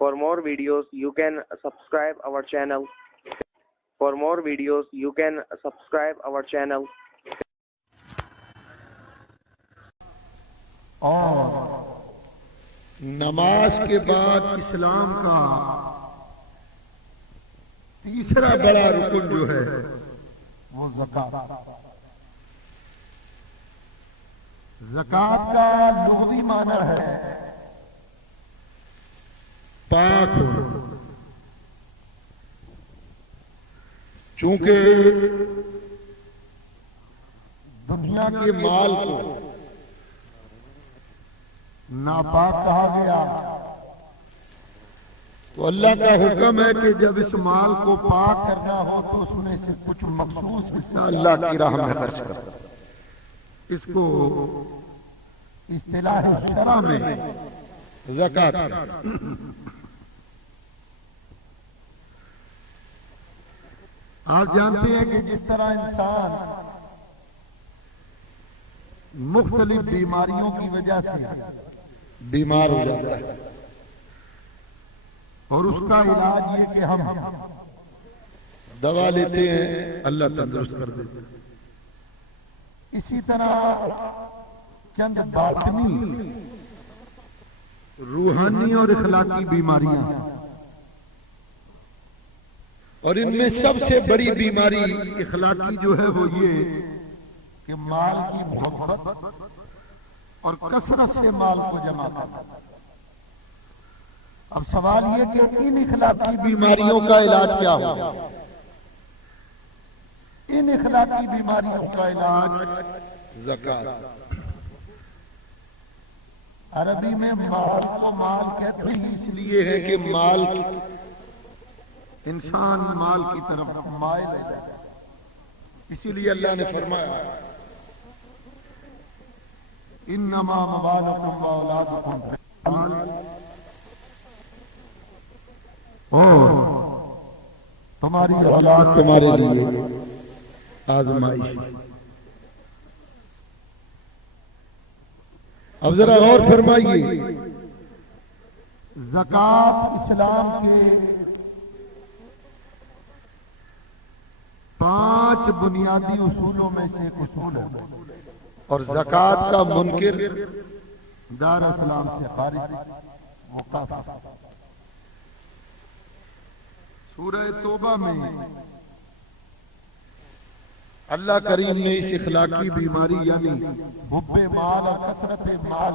For more videos, you can subscribe our channel. For more videos, you can subscribe our channel. اور نماز کے بعد اسلام کا تیسرا بڑا رکن جو ہے وہ زکوٰۃ. زکوٰۃ کا لغوی معنی ہے پاک ہونا. چونکہ دنیا کے مال کو ناپاک کہا گیا تو اللہ کا حکم ہے کہ جب اس مال کو پاک کرنا ہو تو اس میں سے کچھ مخصوص حصہ اللہ کی راہ میں خرچ کرنا. اس کو اصطلاح شرع میں زکوٰۃ. آپ جانتے ہیں کہ جس طرح انسان مختلف بیماریوں کی وجہ سے بیمار ہو جاتا ہے اور اس کا علاج یہ کہ ہم دوا لیتے ہیں اللہ تندرست کر دیتے ہیں. اسی طرح چند باطنی روحانی اور اخلاقی بیماریاں ہیں اور ان میں سب سے بڑی بیماری اخلاقی جو ہے وہ یہ کہ مال کی محبت اور کثرت سے مال کو جمع کرنا. اب سوال یہ کہ ان اخلاقی بیماریوں کا علاج کیا ہوگا؟ ان اخلاقی بیماریوں کا علاج زکوٰۃ. عربی میں مال کو مال کہتے ہیں اس لیے ہے کہ مال انسان مال کی طرف مائل ہے. اسی لیے اللہ نے فرمایا انما اموالکم واولادکم اور تمہاری اولاد تمہارے لیے آزمائش. اب ذرا غور فرمائیے زکوٰۃ اسلام کے 5 بنیادی اصولوں میں سے ایک اصول ہے اور زکوٰۃ کا منکر دار اسلام سے خارج وہ کافر. سورہ توبہ میں اللہ کریم نے اس اخلاقی بیماری یعنی حب مال اور کثرت مال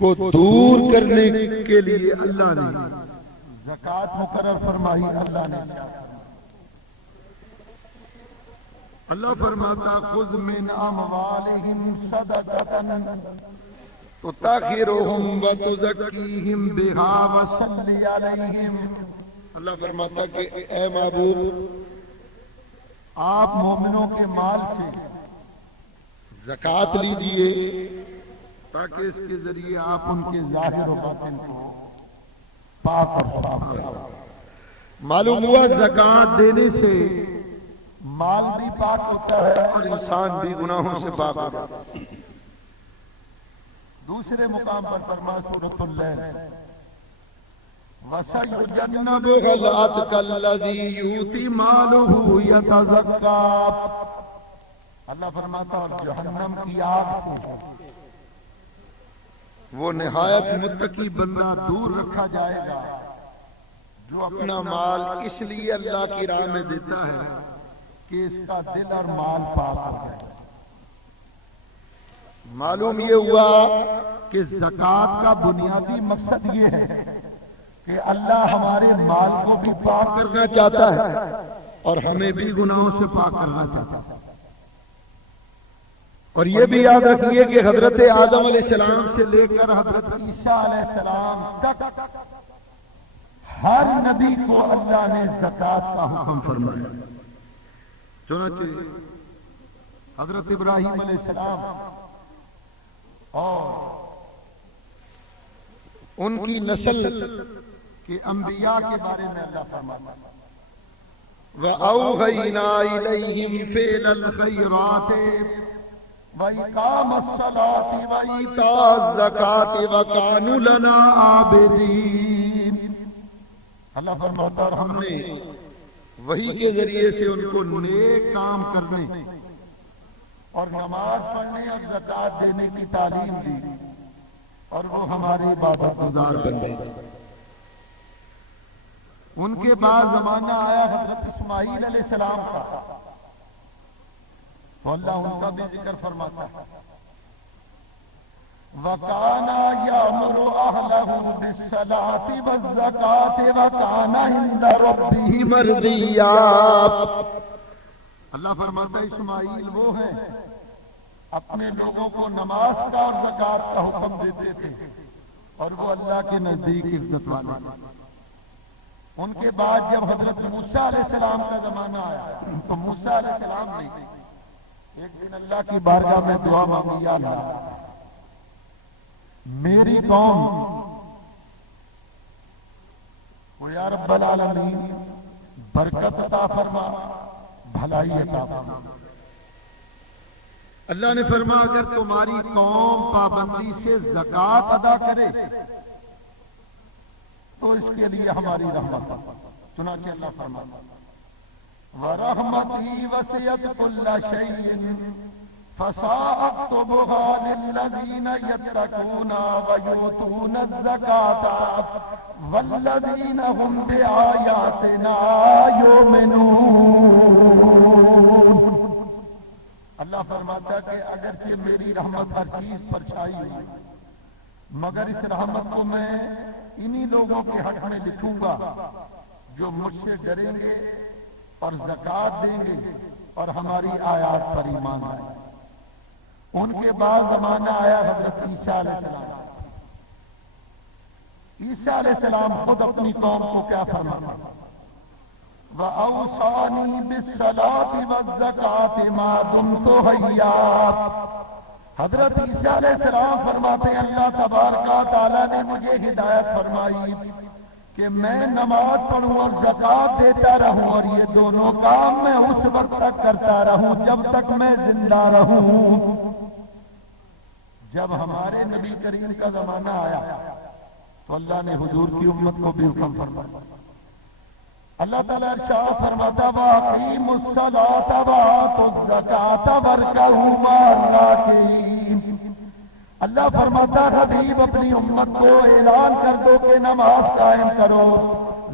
کو دور کرنے کے لیے اللہ نے زکوٰۃ مقرر فرمائی. اللہ فرماتا خذ من اموالہم صدقۃ تطہرہم وتزکیہم بہا وصلی علیہم. اللہ فرماتا کہ اے معبود آپ مومنوں کے مال سے زکوٰۃ لیجئے تاکہ اس کے ذریعے آپ ان کے ظاہر و باطن کو پاک اور صاف کریں. معلوم ہوا زکوٰۃ دینے سے مال بھی پاک ہوتا ہے اور انسان بھی گناہوں سے پاک ہوتا ہے. دوسرے مقام پر فرما سورۃ اللیل وَسَيُجَنَّبُهَا الْأَتْقَى الَّذِي يُؤْتِي مَالَهُ يَتَزَكَّىٰ. اللہ فرماتا ہے جہنم کی آگ سے وہ نہایت متقی بندہ دور رکھا جائے گا جو اپنا مال اس لیے اللہ کی راہ میں دیتا ہے کہ اس کا دل اور مال پاک ہو جائے. معلوم یہ ہوا کہ زکوٰۃ کا بنیادی مقصد یہ ہے کہ اللہ ہمارے مال کو بھی پاک کرنا چاہتا ہے اور ہمیں بھی گناہوں سے پاک کرنا چاہتا ہے. اور یہ بھی یاد رکھیے کہ حضرت آدم علیہ السلام سے لے کر حضرت عیسیٰ علیہ السلام تک ہر نبی کو اللہ نے زکوٰۃ کا حکم فرمایا. چنانچہ حضرت ابراہیم علیہ السلام اور ان کی نسل کے انبیاء کے بارے میں اللہ فرماتا ہے وَأَوْحَيْنَا إِلَيْهِمْ فِعْلَ الْخَيْرَاتِ وَإِقَامَ الصَّلَاةِ وَإِيتَاءَ الزَّكَاةِ وَكَانُوا لَنَا عَابِدِينَ۔ اللہ فرماتا اور ہم نے وحی کے ذریعے سے ان کو نیک کام کرنے اور نماز پڑھنے اور زکوٰۃ دینے کی تعلیم دی اور وہ ہمارے عبادت گزار بن گئے۔ ان کے بعد زمانہ آیا حضرت اسماعیل علیہ السلام کا، تو اللہ ان کا بھی ذکر فرماتا ہے وَكَانَ يَأْمُرُ أَهْلَهُ بِالصَّلَاةِ وَالزَّكَاةِ وَكَانَ عِندَ رَبِّهِ مَرْضِيًّا۔ اللہ فرماتا ہے اسماعیل وہ ہیں اپنے لوگوں کو نماز کا اور زکوٰۃ کا حکم دیتے تھے اور وہ اللہ کے نزدیک عزت والے۔ ان کے بعد جب حضرت موسیٰ علیہ السلام کا زمانہ آیا تو موسیٰ علیہ السلام نے ایک دن اللہ کی بارگاہ میں دعا مانگی، یا اللہ میری قوم کو یا رب العالمین برکت عطا فرما، بھلائی عطا فرما۔ اللہ نے فرمایا اگر تمہاری قوم پابندی سے زکوٰۃ ادا کرے تو اس کے لیے ہماری رحمت، چنانچہ اللہ فرماتا وَرَحْمَتِي وَسِعَتْ كُلَّ شَيْءٍ فَسَأَكْتُبُهَا لِلَّذِينَ يَتَّقُونَ وَيُؤْتُونَ الزَّكَاةَ وَالَّذِينَ هُمْ بِآيَاتِنَا يُؤْمِنُونَ۔ اللہ فرماتا ہے کہ اگرچہ میری رحمت ہر چیز پر چھائی ہوئی مگر اس رحمت کو میں انہی لوگوں کے حق میں لکھوں گا جو مجھ سے ڈریں گے اور زکوٰۃ دیں گے اور ہماری آیات پر ایمان آئے۔ ان کے بعد زمانہ آیا حضرت عیسیٰ علیہ السلام۔ عیسیٰ علیہ السلام خود اپنی قوم کو کیا فرماتا وَأَوْصَانِي بِالصَّلَاةِ وَالزَّكَاةِ مَا دُمْتُ حَيًّا۔ حضرت عیسیٰ علیہ السلام فرماتے ہیں اللہ تبارک و تعالیٰ نے مجھے ہدایت فرمائی کہ میں نماز پڑھوں اور زکوٰۃ دیتا رہوں، اور یہ دونوں کام میں اس وقت تک کرتا رہوں جب تک میں زندہ رہوں۔ جب ہمارے نبی کریم کا زمانہ آیا تو اللہ نے حضور کی امت کو بھی حکم فرمایا۔ اللہ تعالیٰ ارشاد فرماتا وَأَقِیمُوا الصَّلَاةَ وَآتُوا الزَّکَاةَ وَارْکَعُوا مَعَ الرَّاکِعِینَ۔ اللہ فرماتا حبیب اپنی امت کو اعلان کر دو کہ نماز قائم کرو،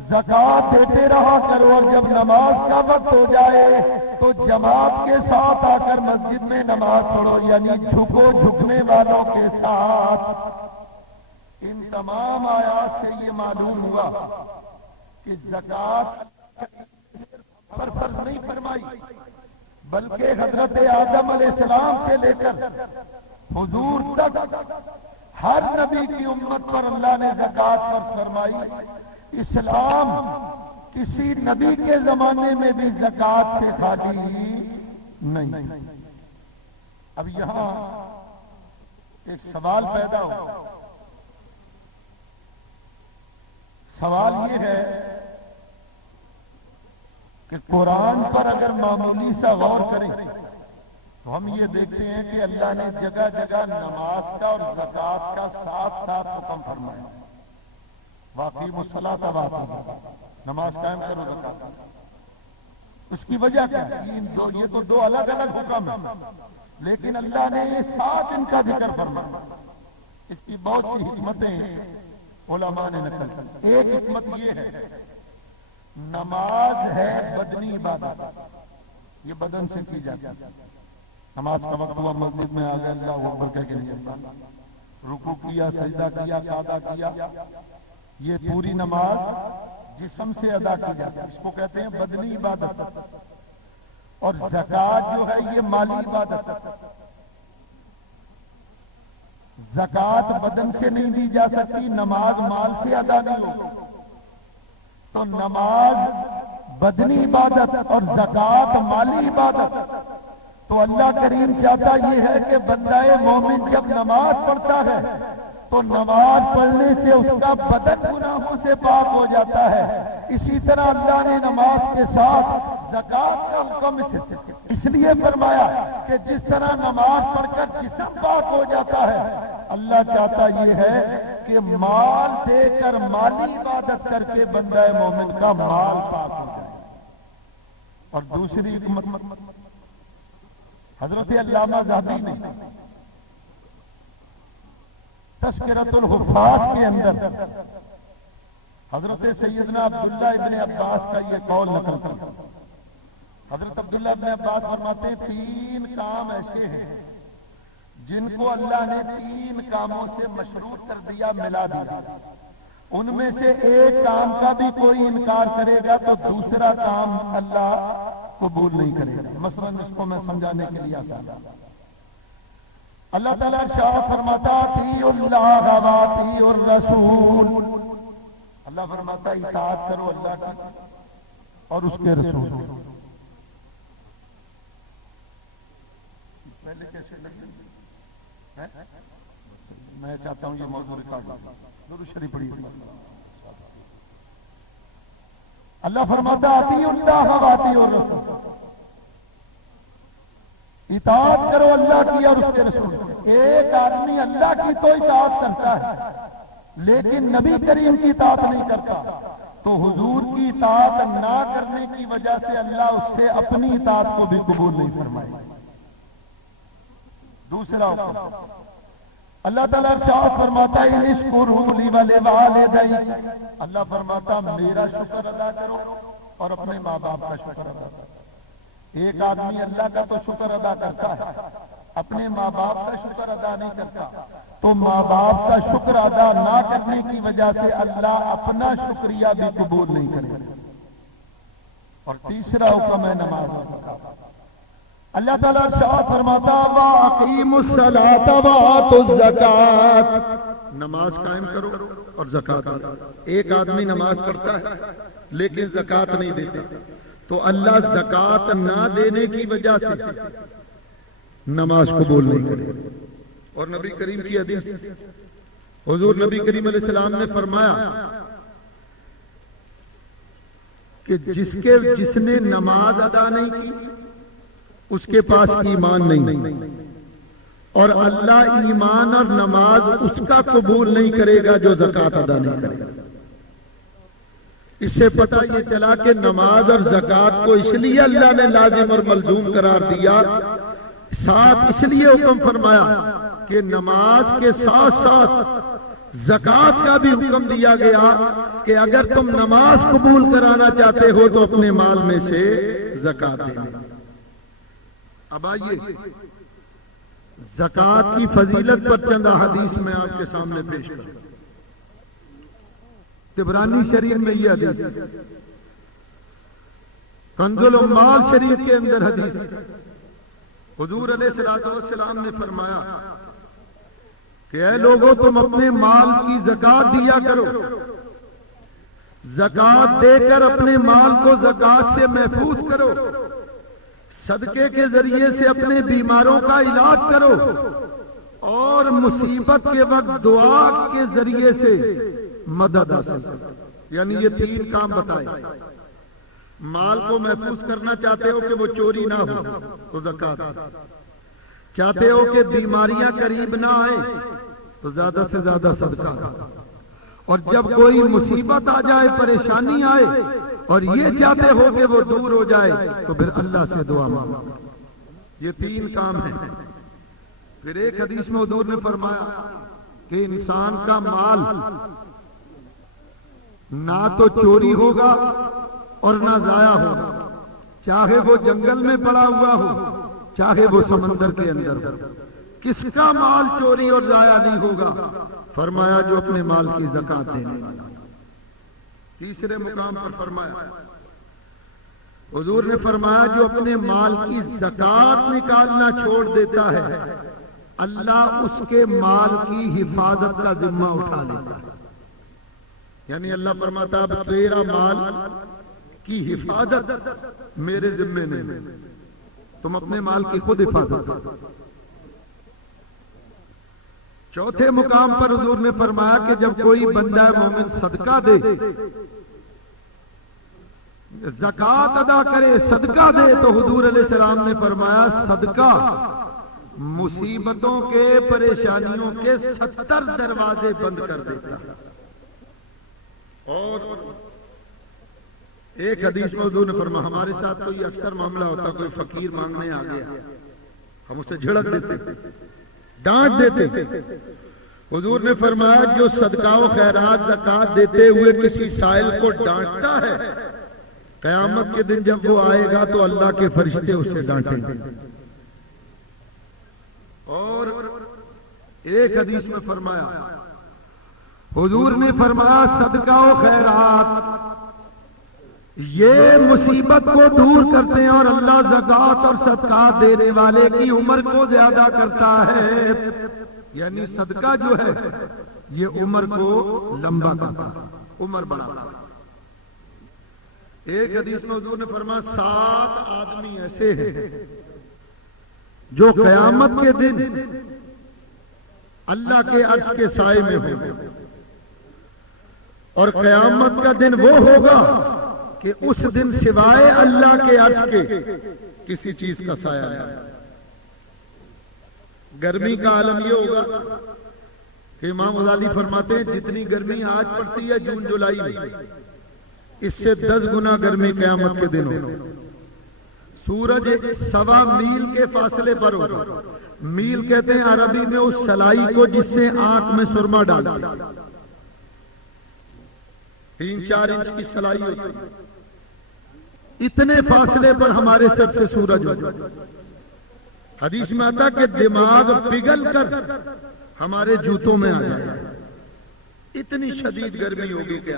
زکوٰۃ دیتے رہا کرو، اور جب نماز کا وقت ہو جائے تو جماعت کے ساتھ آ کر مسجد میں نماز پڑھو، یعنی جھکو جھکنے والوں کے ساتھ۔ ان تمام آیات سے یہ معلوم ہوا کہ زکوٰۃ پر فرض نہیں فرمائی بلکہ حضرت آدم علیہ السلام سے لے کر حضور تک ہر نبی کی امت پر اللہ نے زکوٰۃ فرض فرمائی۔ اسلام کسی نبی کے زمانے میں بھی زکوٰۃ سے خالی نہیں۔ اب یہاں ایک سوال پیدا ہو، سوال یہ ہے کہ قرآن پر اگر معمولی سا غور کریں تو ہم یہ دیکھتے ہیں کہ اللہ نے جگہ جگہ نماز کا اور زکوٰۃ کا ساتھ ساتھ حکم فرمایا۔ وَأَقِیمُوا الصَّلَاةَ وَآتُوا الزَّکَاةَ، نماز قائم کرو، زکوٰۃ۔ اس کی وجہ کیا ہے؟ یہ تو دو الگ الگ حکم ہیں، لیکن اللہ نے ساتھ ان کا ذکر فرمایا۔ اس کی بہت سی حکمتیں علماء نے نقل کی۔ ایک حکمت یہ ہے نماز ہے بدنی عبادت، یہ بدن سے کی جاتی ہے۔ نماز کا وقت ہوا، مسجد میں آ گئے، اللہ اکبر کہہ کے نہیں جاتا، رکوع کیا، سجدہ کیا، قعدہ کیا، یہ پوری نماز جسم سے ادا کی جاتی ہے، اس کو کہتے ہیں بدنی عبادت۔ اور زکوٰۃ جو ہے یہ مالی عبادت۔ زکوٰۃ بدن سے نہیں دی جا سکتی، نماز مال سے ادا نہیں ہوگی۔ تو نماز بدنی عبادت اور زکوٰۃ مالی عبادت۔ تو اللہ کریم چاہتا یہ ہے کہ بندہ مومن جب نماز پڑھتا ہے تو نماز پڑھنے سے اس کا بدن گناہوں سے پاک ہو جاتا ہے۔ اسی طرح اللہ نے نماز کے ساتھ زکوٰۃ کا حکم اس لیے فرمایا کہ جس طرح نماز پڑھ کر جسم پاک ہو جاتا ہے، اللہ چاہتا یہ ہے کہ مال دے کر مالی عبادت کر کے بندہ مومن کا مال پاک ہو جائے۔ اور دوسری حکمت حضرت علامہ ذہبی نے تذکرۃ الحفاظ کے اندر حضرت سیدنا عبداللہ ابن عباس کا یہ قول نقل کیا۔ حضرت عبداللہ ابن عباس فرماتے ہیں 3 کام ایسے ہیں جن کو اللہ نے 3 کاموں سے مشروط کر دیا، ملا دیا۔ ان میں سے ایک کام کا بھی کوئی انکار کرے گا تو دوسرا کام اللہ قبول نہیں کرے گا۔ مثلا اس کو میں سمجھانے کے لیے آسان، اللہ تعالیٰ ارشاد فرماتا اطیعوا اللہ واطیعوا الرسول، اللہ فرماتا اطاعت کرو اللہ کی اور اس کے رسول۔ پہلے کیسے لگے؟ میں چاہتا ہوں یہ موضوع ریکارڈ ہو، درود شریف پڑھیے۔ اللہ فرماتا اطیعوا اللہ واطیعوا الرسول، اطاعت کرو اللہ کی اور اس کے رسول کی۔ ایک آدمی اللہ کی تو اطاعت کرتا ہے لیکن نبی کریم کی اطاعت نہیں کرتا، تو حضور کی اطاعت نہ کرنے کی وجہ سے اللہ اس سے اپنی اطاعت کو بھی قبول نہیں فرمائے۔ دوسرا حکم اللہ تعالیٰ ارشاد فرماتا ہے اشکروا لی ولوالدیک، اللہ فرماتا میرا شکر ادا کرو اور اپنے ماں باپ کا شکر ادا کرو۔ ایک آدمی اللہ کا تو شکر ادا کرتا ہے، اپنے ماں باپ کا شکر ادا نہیں کرتا، تو ماں باپ کا شکر ادا نہ کرنے کی وجہ سے اللہ اپنا شکریہ بھی قبول نہیں کرے۔ اور تیسرا حکم ہے نماز۔ اللہ تعالیٰ ارشاد فرماتا وَأَقِیمُوا الصَّلَاةَ وَآتُوا الزَّکَاةَ، نماز قائم کرو اور زکات دو۔ ایک آدمی نماز پڑھتا ہے لیکن زکات نہیں دیتا تو اللہ زکات نہ دینے کی وجہ سے نماز قبول نہیں کرے۔ اور نبی کریم کی حدیث، حضور نبی کریم علیہ السلام نے فرمایا کہ جس نے نماز ادا نہیں کی اس کے پاس ایمان نہیں، اور اللہ ایمان اور نماز اس کا قبول نہیں کرے گا جو زکات ادا نہیں کرے گا۔ اس سے پتہ یہ چلا کہ نماز اور زکات کو اس لیے اللہ نے لازم اور ملزوم قرار دیا، ساتھ اس لیے حکم فرمایا کہ نماز کے ساتھ ساتھ زکات کا بھی حکم دیا گیا کہ اگر تم نماز قبول کرانا چاہتے ہو تو اپنے مال میں سے زکات دیں۔ اب آئیے زکات کی فضیلت پر چند احادیث میں آپ کے سامنے پیش کروں۔ طبرانی شریف میں یہ حدیث، کنز العمال شریف کے اندر حدیث، حضور علیہ السلام نے فرمایا کہ اے لوگوں تم اپنے مال کی زکات دیا کرو، زکات دے کر اپنے مال کو زکات سے محفوظ کرو، صدقے کے ذریعے سے اپنے بیماروں کا علاج کرو، اور مصیبت کے وقت دعا کے ذریعے سے مدد حاصل کرو۔ یعنی یہ 3 کام بتائے۔ مال کو محفوظ کرنا چاہتے ہو کہ وہ چوری نہ ہو تو زکات، چاہتے ہو کہ بیماریاں قریب نہ آئیں تو زیادہ سے زیادہ صدقہ، اور جب کوئی مصیبت آ جائے، پریشانی آئے اور یہ چاہتے ہو کہ وہ دور ہو جائے تو پھر اللہ سے دعا مانگو۔ یہ 3 کام ہیں۔ پھر ایک حدیث میں حضور نے فرمایا کہ انسان کا مال نہ تو چوری ہوگا اور نہ ضائع ہوگا، چاہے وہ جنگل میں پڑا ہوا ہو چاہے وہ سمندر کے اندر ہو۔ کس کا مال چوری اور ضائع نہیں ہوگا؟ فرمایا جو اپنے مال کی زکات دینے والا۔ تیسرے مقام پر فرمایا، حضور نے فرمایا جو اپنے مال کی زکات نکالنا چھوڑ دیتا ہے اللہ اس کے مال کی حفاظت کا ذمہ اٹھا لیتا ہے۔ یعنی اللہ فرماتا اب تیرا مال کی حفاظت میرے ذمے نہیں، تم اپنے مال کی خود حفاظت کرو۔ چوتھے مقام پر حضور نے فرمایا کہ جب کوئی بندہ مومن صدقہ دے، زکات ادا کرے، صدقہ دے، تو حضور علیہ السلام نے فرمایا صدقہ مصیبتوں کے، پریشانیوں کے 70 دروازے بند کر دیتا ہے۔ اور ایک حدیث میں حضور نے فرمایا، ہمارے ساتھ تو یہ اکثر معاملہ ہوتا، کوئی فقیر مانگنے آ گیا ہم اسے جھڑک دیتے، ڈانٹ دیتے۔ حضور نے فرمایا جو صدقہ و خیرات زکات دیتے ہوئے کسی سائل کو ڈانٹتا ہے، قیامت کے دن جب وہ آئے گا تو اللہ کے فرشتے اسے ڈانٹیں گے۔ اور ایک حدیث میں فرمایا، حضور نے فرمایا صدقہ و خیرات یہ مصیبت کو دور کرتے ہیں، اور اللہ زکات اور صدقات دینے والے کی عمر کو زیادہ کرتا ہے۔ یعنی صدقہ جو ہے یہ عمر کو لمبا کرتا ہے، عمر بڑھاتا ہے۔ ایک حدیث میں حضور نے فرمایا 7 آدمی ایسے ہیں جو قیامت کے دن اللہ کے عرش کے سائے میں ہوں گے، اور قیامت کا دن وہ ہوگا کہ اس دن سوائے اللہ کے عرش کے کسی چیز کا سایہ نہیں۔ گرمی کا عالم یہ ہوگا کہ امام غزالی فرماتے ہیں جتنی گرمی آج پڑتی ہے جون جولائی میں، اس سے 10 گنا گرمی قیامت کے دن ہوگا۔ سورج 1.25 میل کے فاصلے پر ہوگا۔ میل کہتے ہیں عربی میں اس سلائی کو جس سے آنکھ میں سرما ڈالتے ہیں، 3-4 انچ کی سلائی ہوتی ہے۔ اتنے فاصلے پر ہمارے سر سے سورج ہوگا۔ حدیث میں آتا کہ دماغ پگھل کر ہمارے جوتوں میں آ جائے، اتنی شدید گرمی ہوگی کہ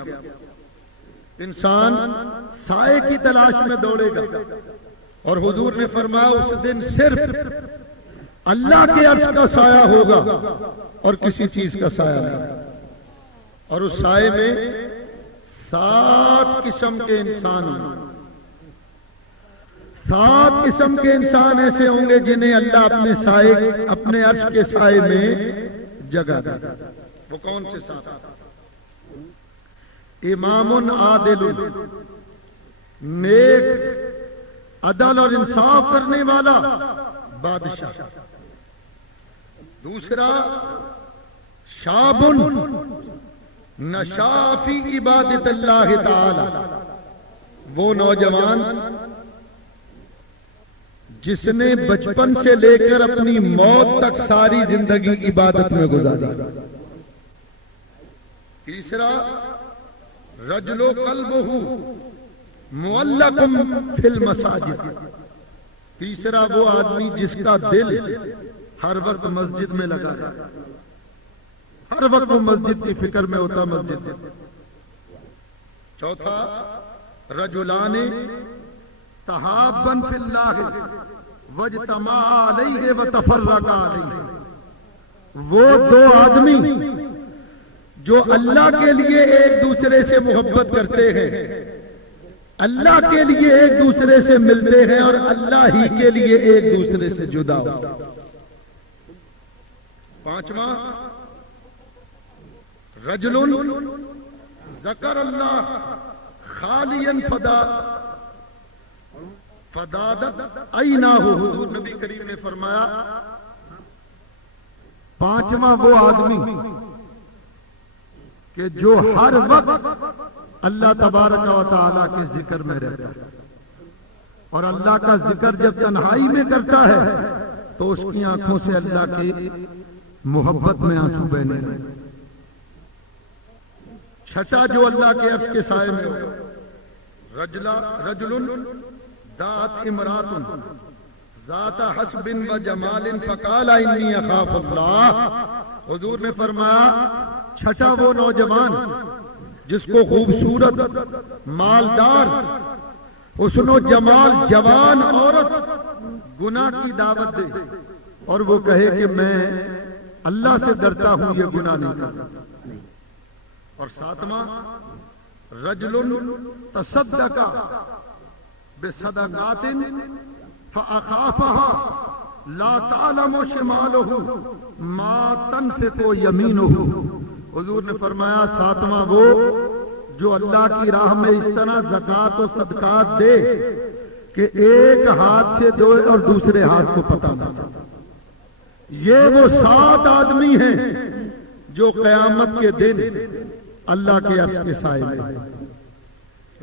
انسان سائے کی تلاش میں دوڑے گا، اور حضور نے فرمایا اس دن صرف اللہ کے عرش کا سایہ ہوگا اور کسی چیز کا سایہ نہیں۔ اور اس سائے میں 7 قسم کے انسان ہوں گے۔ 7 قسم کے انسان ایسے ہوں گے جنہیں اللہ اپنے سائے، اپنے عرش کے سائے میں جگہ دے گا۔ وہ کون سے 7؟ امام عادل، نیک عدل اور انصاف کرنے والا بادشاہ۔ دوسرا شاب نشا فی عبادت اللہ تعالی، وہ نوجوان جس نے بچپن سے لے کر اپنی موت تک ساری زندگی عبادت میں گزاری۔ تیسرا رجل قلبہ معلق فی المساجد، تیسرا وہ آدمی جس کا دل ہر وقت مسجد میں لگا ہے، ہر وقت وہ مسجد کی فکر میں ہوتا مسجد میں۔ چوتھا رجلان تحابا فی اللہ واجتمعا علیہ وتفرقا علیہ، وہ 2 آدمی جو اللہ کے لیے ایک دوسرے سے محبت کرتے ہیں، اللہ کے لیے ایک دوسرے سے ملتے ہیں، اور اللہ ہی کے لیے ایک دوسرے سے جدا ہوتے ہیں۔ پانچواں رجل ذکر اللہ خالیا فدادت عیناہ، حضور نبی کریم نے فرمایا پانچواں وہ آدمی کہ جو ہر وقت اللہ تبارک و تعالیٰ کے ذکر میں رہتا ہے، اور اللہ کا ذکر جب تنہائی میں کرتا ہے تو اس کی آنکھوں سے اللہ کی محبت میں آنسو بہنے لگے۔ چھٹا جو اللہ کے عرش کے سائے میں ہوگا، رجل دعت امرات ذات حسب و جمال فقال انی اخاف اللہ، حضور نے فرمایا چھٹا وہ نوجوان جس کو خوبصورت مالدار حسن و جمال جوان عورت گناہ کی دعوت دے اور وہ کہے کہ میں اللہ سے ڈرتا ہوں، یہ گناہ نہیں کرتا۔ اور ساتواں رجل تصدق بصدقات فاخافها لا تعلم شماله ما تنفق يمينه، حضور نے فرمایا ساتواں وہ جو اللہ کی راہ میں اس طرح زکات و صدقات دے کہ ایک ہاتھ سے دو اور دوسرے ہاتھ کو پتہ نہ چلے. یہ وہ 7 آدمی ہیں جو قیامت کے دن اللہ کے عرش کے سائے میں ہیں.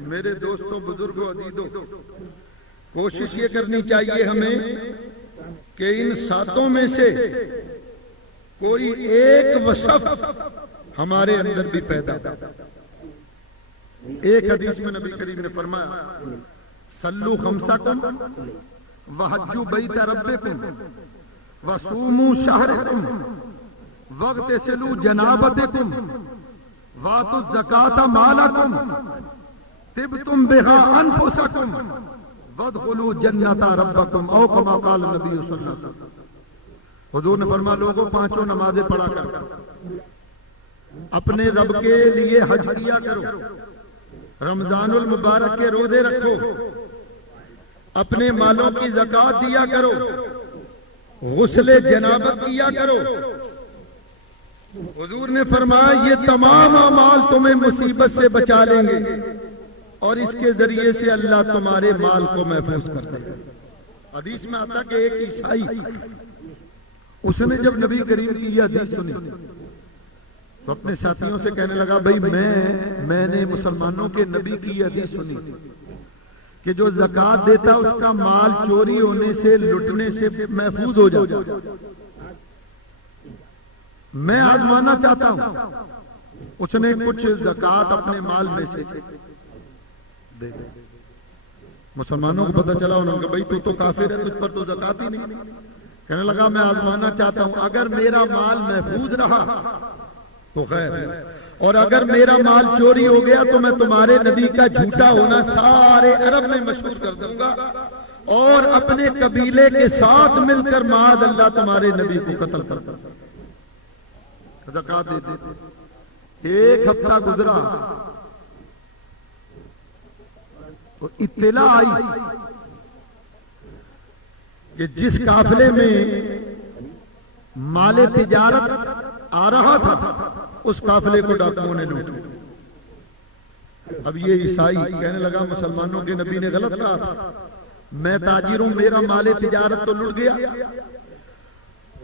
میرے دوستوں، بزرگوں، عزیزوں، کوشش یہ کرنی چاہیے ہمیں کہ ان 7 میں سے کوئی ایک وصف ہمارے اندر بھی پیدا ہو. ایک حدیث میں نبی کریم نے فرمایا صلو خمسکم وحجوا بیت ربکم وصوموا شہرکم واغتسلوا جنابتکم وآتوا الزکاۃ مالکم طبتم بہا انفسکم وادخلوا جنت ربکم او کما قال نبی صلی اللہ علیہ وسلم. حضور نے فرمایا لوگوں 5 نمازیں پڑھا کر اپنے رب کے لیے حج کیا کرو، رمضان المبارک کے روزے رکھو، اپنے مالوں کی زکات دیا کرو، غسل جنابت کیا کرو. حضور نے فرمایا یہ تمام اعمال تمہیں مصیبت سے بچا لیں گے اور اس کے ذریعے سے اللہ تمہارے مال کو محفوظ کر دے گا. حدیث میں آتا کہ ایک عیسائی اس نے جب نبی کریم کی یہ حدیث سنی تو اپنے ساتھیوں سے کہنے لگا بھائی میں نے مسلمانوں کے نبی کی یہ حدیث سنی کہ جو زکات دیتا اس کا مال چوری ہونے سے، لٹنے سے محفوظ ہو جاتا. میں آزمانا چاہتا ہوں. اس نے کچھ زکات اپنے مال میں سے دے. مسلمانوں کو پتہ چلا، انہوں نے کہا بھائی تو کافر ہے، تجھ پر تو زکات ہی نہیں. کہنے لگا میں آزمانا چاہتا ہوں، اگر میرا مال محفوظ رہا تو خیر ہے، اور اگر میرا مال چوری ہو گیا تو میں تمہارے نبی کا جھوٹا ہونا سارے عرب میں مشہور کر دوں گا اور اپنے قبیلے کے ساتھ مل کر معاذ اللہ تمہارے نبی کو قتل کر دوں گا. زکات دے دیتے. ایک ہفتہ گزرا تو اطلاع آئی کہ جس قافلے میں مال تجارت آ رہا تھا اس قافلے کو ڈاکوؤں نے لوٹا. اب یہ عیسائی کہنے لگا مسلمانوں کے نبی نے غلط کہا تھا، میں تاجر ہوں، میرا مال تجارت تو لٹ گیا.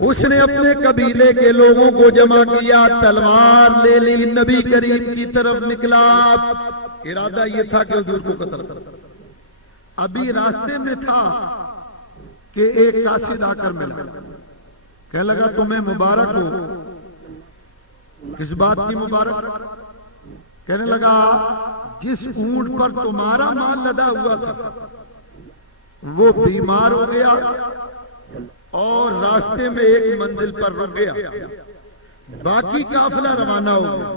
اس نے اپنے قبیلے کے لوگوں کو جمع کیا، تلوار لے لی، نبی کریم کی طرف نکلا. ارادہ یہ تھا کہ حضور کو قتل کر. ابھی راستے میں تھا کہ ایک قاصد آ کر ملا، کہنے لگا تمہیں مبارک ہو. کس بات کی مبارک؟ کہنے لگا جس اونٹ پر تمہارا مال لدا ہوا تھا وہ بیمار ہو گیا اور راستے میں ایک منزل پر رک گیا. باقی قافلہ روانہ ہو گیا.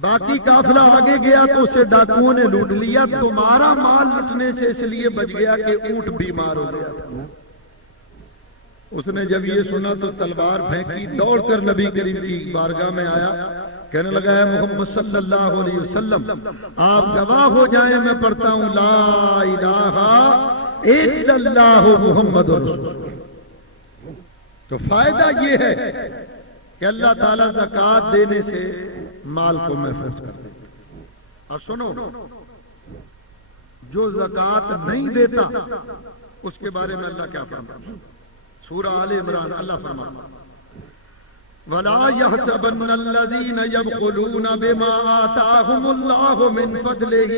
باقی قافلہ آگے گیا تو اسے ڈاکوؤں نے لوٹ لیا. تمہارا مال لٹنے سے اس لیے بچ گیا کہ اونٹ بیمار ہو گیا تھا. اس نے جب یہ سنا تو تلوار پھینکی، دوڑ کر نبی کریم کی بارگاہ میں آیا. کہنے لگا ہے محمد صلی اللہ علیہ وسلم آپ گواہ ہو جائیں، میں پڑھتا ہوں لا الہ الا اللہ محمد رسول اللہ. تو فائدہ یہ ہے کہ اللہ تعالیٰ زکات دینے سے مال کو محفوظ کر دے. اور سنو، جو زکات نہیں دیتا اس کے بارے میں اللہ کیا فرماتا؟ سورہ آل عمران اللہ فرماتا وَلَا يَحْسَبَنَّ الَّذِينَ يَبْخُلُونَ بِمَا آتَاهُمُ اللَّهُ مِنْ فَضْلِهِ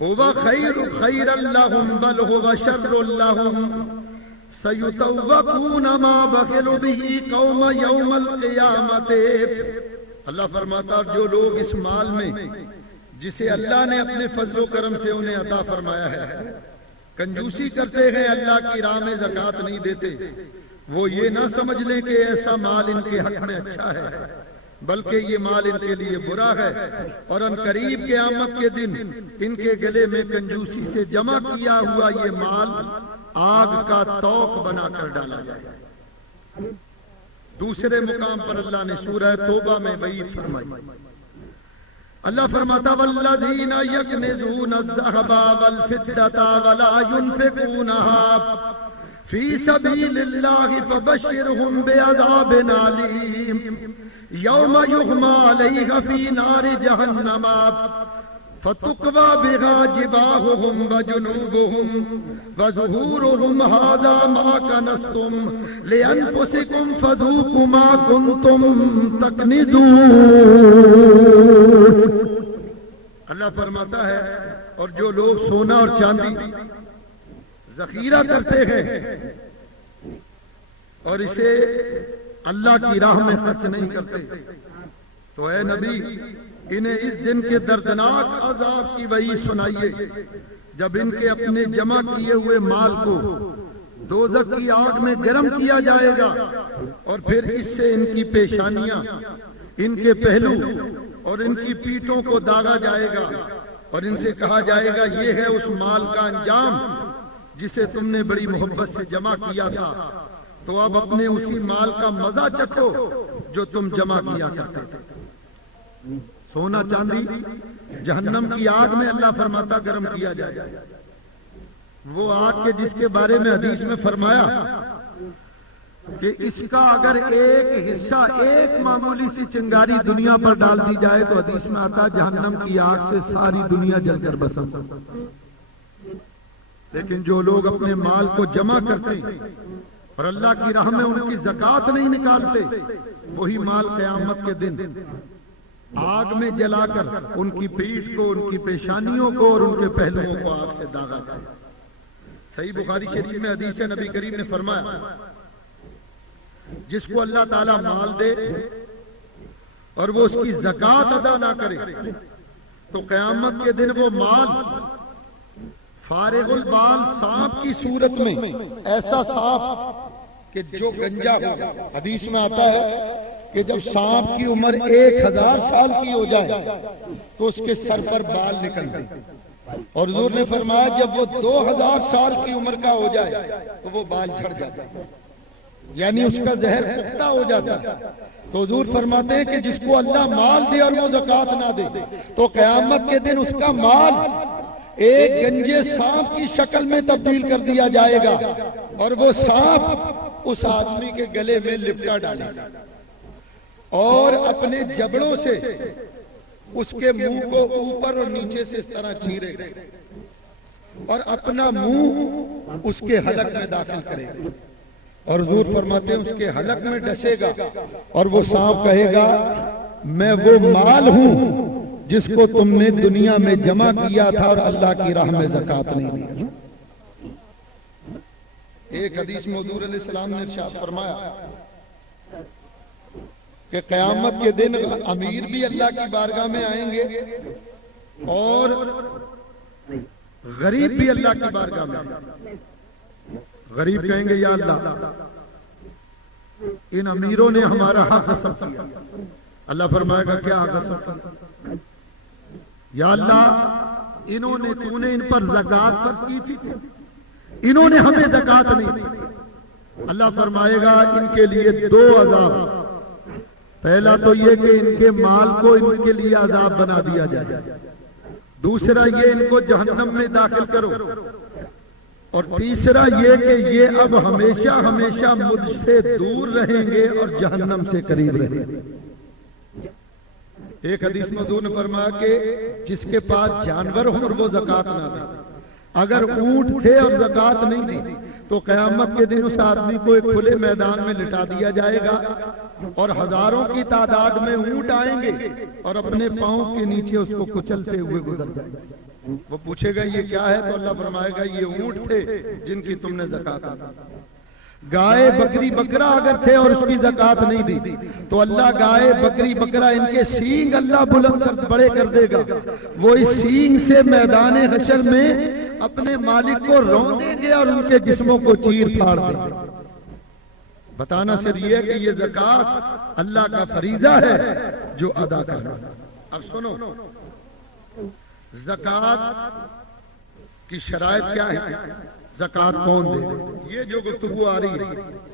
هُوَ خَيْرًا لَهُمْ بَلْ هُوَ شَرٌّ لَهُمْ سَيُطَوَّقُونَ مَا بَخِلُوا بِهِ قَوْمَ يَوْمَ الْقِيَامَةِ. اللہ فرماتا جو لوگ اس مال میں جسے اللہ نے اپنے فضل و کرم سے انہیں عطا فرمایا ہے کنجوسی کرتے ہیں، اللہ کی راہ میں زکات نہیں دیتے، وہ یہ نہ سمجھ لیں کہ ایسا مال ان کے حق میں اچھا ہے، بلکہ یہ مال ان کے لیے برا ہے اور ان قریب قیامت کے دن ان کے گلے میں کنجوسی سے جمع کیا ہوا یہ مال آگ کا توق بنا کر ڈالا جائے. دوسرے مقام پر اللہ نے سورہ توبہ میں وعید فرمائی. اللہ فرماتا والذین یکنزون الذھب والفضة ولا ينفقونها فی سبیل اللہ فبشرهم بعذاب علیم یوم یغما علیہ فی نار جہنم فتقوی بہا جباہہم وجنوبہم وظہورہم ھذا ما کنزتم لانفسکم فذوقوا ما کنتم تکنزون۔ اللہ فرماتا ہے اور جو لوگ سونا اور چاندی ذخیرہ کرتے ہیں اور اسے اللہ کی راہ میں خرچ نہیں کرتے، تو اے نبی انہیں اس دن کے دردناک عذاب کی وعید سنائیے جب ان کے اپنے جمع کیے ہوئے مال کو دوزخ کی آگ میں گرم کیا جائے گا، اور پھر اس سے ان کی پیشانیاں، ان کے پہلو اور ان کی پیٹھوں کو داغا جائے گا، اور ان سے کہا جائے گا یہ ہے اس مال کا انجام جسے تم نے بڑی محبت سے جمع کیا تھا، تو اب اپنے اسی مال کا مزہ چکھو جو تم جمع کیا کرتے تھے۔ سونا چاندی جہنم کی آگ میں اللہ فرماتا گرم کیا جائے گا، وہ آگ کے جس کے بارے میں حدیث میں فرمایا کہ اس کا اگر ایک حصہ، ایک معمولی سی چنگاری دنیا پر ڈال دی جائے تو حدیث میں آتا جہنم کی آگ سے ساری دنیا جل کر بسم۔ لیکن جو لوگ اپنے مال کو جمع کرتے اور اللہ کی راہ میں ان کی زکوٰۃ نہیں نکالتے، وہی مال قیامت کے دن آگ میں جلا کر ان کی پیٹھ کو، ان کی پیشانیوں کو اور ان کے پہلوؤں کو آگ سے داغا جائے۔ صحیح بخاری شریف میں حدیث ہے، نبی کریم نے فرمایا جس کو اللہ تعالیٰ مال دے اور وہ اس کی زکوٰۃ ادا نہ کرے تو قیامت کے دن وہ مال فارغ البال سانپ کی صورت میں، ایسا سانپ کہ جو گنجا ہو، حدیث میں آتا ہے کہ جب سانپ کی عمر 1000 سال کی ہو جائے تو اس کے سر پر بال نکلتے، اور حضور نے فرمایا جب وہ 2000 سال کی عمر کا ہو جائے تو وہ بال جھڑ جاتے ہیں، یعنی اس کا زہر پختہ ہو جاتا ہے۔ تو حضور فرماتے ہیں کہ جس کو اللہ مال دے اور وہ زکوٰۃ نہ دے تو قیامت کے دن اس کا مال ایک گنجے سانپ کی شکل میں تبدیل کر دیا جائے گا، اور وہ سانپ اس آدمی کے گلے میں لپٹا ڈالے گا اور اپنے جبڑوں سے اس کے منہ کو اوپر اور نیچے سے اس طرح چیرے گا اور اپنا منہ اس کے حلق میں داخل کرے گا، اور حضور فرماتے ہیں اس کے حلق میں ڈسے گا اور وہ سانپ کہے گا میں وہ مال ہوں جس کو تم نے دنیا میں جمع کیا تھا اور اللہ کی راہ میں زکوٰۃ نہیں دی۔ ایک حدیث میں حضور علیہ السلام نے ارشاد فرمایا کہ قیامت کے دن امیر بھی اللہ کی بارگاہ میں آئیں گے اور غریب بھی اللہ کی بارگاہ میں آئیں گے۔ غریب کہیں گے یا اللہ ان امیروں نے ہمارا حق غصب کیا، اللہ فرمائے گا کیا حق غصب کیا؟ یا اللہ انہوں نے، تو نے ان پر زکوٰۃ فرض کی تھی، انہوں نے ہمیں زکوٰۃ نہیں دی۔ اللہ فرمائے گا ان کے لیے 2 عذاب، پہلا تو یہ کہ ان کے مال کو ان کے لیے عذاب بنا دیا جائے، دوسرا یہ ان کو جہنم میں داخل کرو، اور تیسرا یہ کہ یہ اب ہمیشہ ہمیشہ مجھ سے دور رہیں گے اور جہنم سے قریب رہیں گے۔ ایک حدیث میں حضور نے فرمایا کہ جس کے پاس جانور ہوں اور وہ زکوٰۃ نہ دے، اگر اونٹ تھے اور زکوٰۃ نہیں دی تو قیامت کے دن اس آدمی کو ایک کھلے میدان میں لٹا دیا جائے گا اور ہزاروں کی تعداد میں اونٹ آئیں گے اور اپنے پاؤں کے نیچے اس کو کچلتے ہوئے گزر جائیں گے۔ وہ پوچھے گا یہ کیا ہے تو اللہ فرمائے گا یہ اونٹ تھے جن کی تم نے زکوٰۃ ادا کی۔ گائے بکری بکرا اگر تھے اور اس کی زکوٰۃ نہیں دی تو اللہ گائے بکری بکرا ان کے سینگ اللہ بلند بڑے کر دے گا، وہ اس سینگ سے میدان حشر میں اپنے مالک کو رون دیں گے اور ان کے جسموں کو چیر پھاڑ دیں گے۔ بتانا صرف یہ ہے کہ یہ زکوٰۃ اللہ کا فریضہ ہے جو ادا کرنا۔ اب سنو زکوٰۃ کی شرائط کیا ہے، زکوٰۃ کون دے، یہ جو گفتگو آ رہی ہے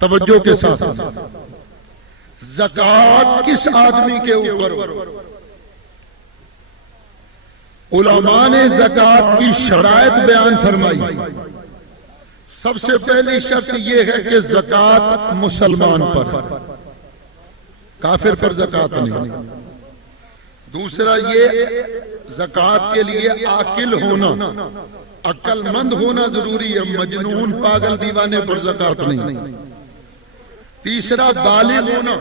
توجہ کے ساتھ زکات کس آدمی کے اوپر ہو؟ علماء نے زکات کی شرائط بیان فرمائی. سب سے پہلی شرط یہ ہے کہ زکات مسلمان پر، کافر پر زکات نہیں. دوسرا یہ زکات کے لیے عاقل ہونا، عقل مند ہونا ضروری ہے، مجنون پاگل دیوانے پر زکات نہیں. تیسرا بالغ ہونا،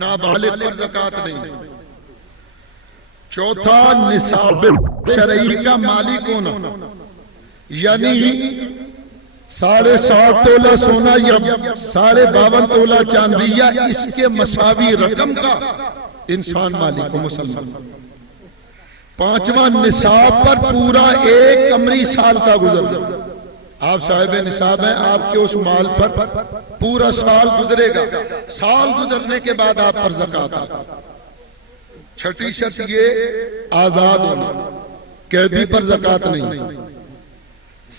نابالغ پر زکات نہیں. چوتھا نصاب شرعی کا مالک ہونا، یعنی 7.5 تولہ سونا یا 52.5 تولہ چاندی یا اس کے مساوی رقم کا انسان مالک ہو، مسلمان. پانچواں نصاب پر پورا 1 قمری سال کا گزر جائے. آپ صاحب نصاب ہیں، آپ کے اس مال پر پورا سال گزرے گا، سال گزرنے کے بعد آپ پر زکات آتا. چھٹی شرط یہ آزاد ہونا، قیدی پر زکات نہیں.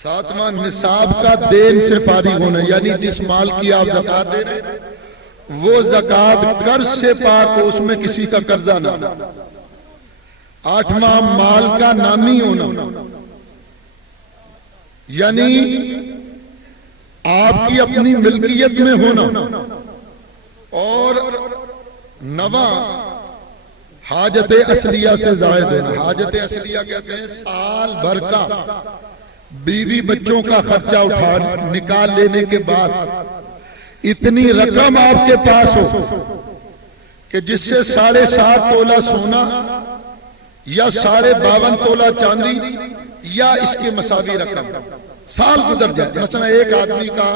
ساتواں نصاب کا دین سے فارغ ہونا، یعنی جس مال کی آپ زکات دے رہے ہیں وہ زکات قرض سے پاک ہو، اس میں کسی کا قرضہ نہ. آٹھواں مال کا نامی ہونا، یعنی آپ کی اپنی ملکیت میں ہونا. اور نواں حاجت اصلیہ سے زائد ہونا. حاجت اصلیہ کہتے ہیں سال بھر کا بیوی بچوں کا خرچہ اٹھا نکال لینے کے بعد اتنی رقم آپ کے پاس ہو کہ جس سے 7.5 تولہ سونا یا 52.5 تولہ چاندی یا اس کے مساوی رقم سال گزر جائے. مثلا ایک آدمی کا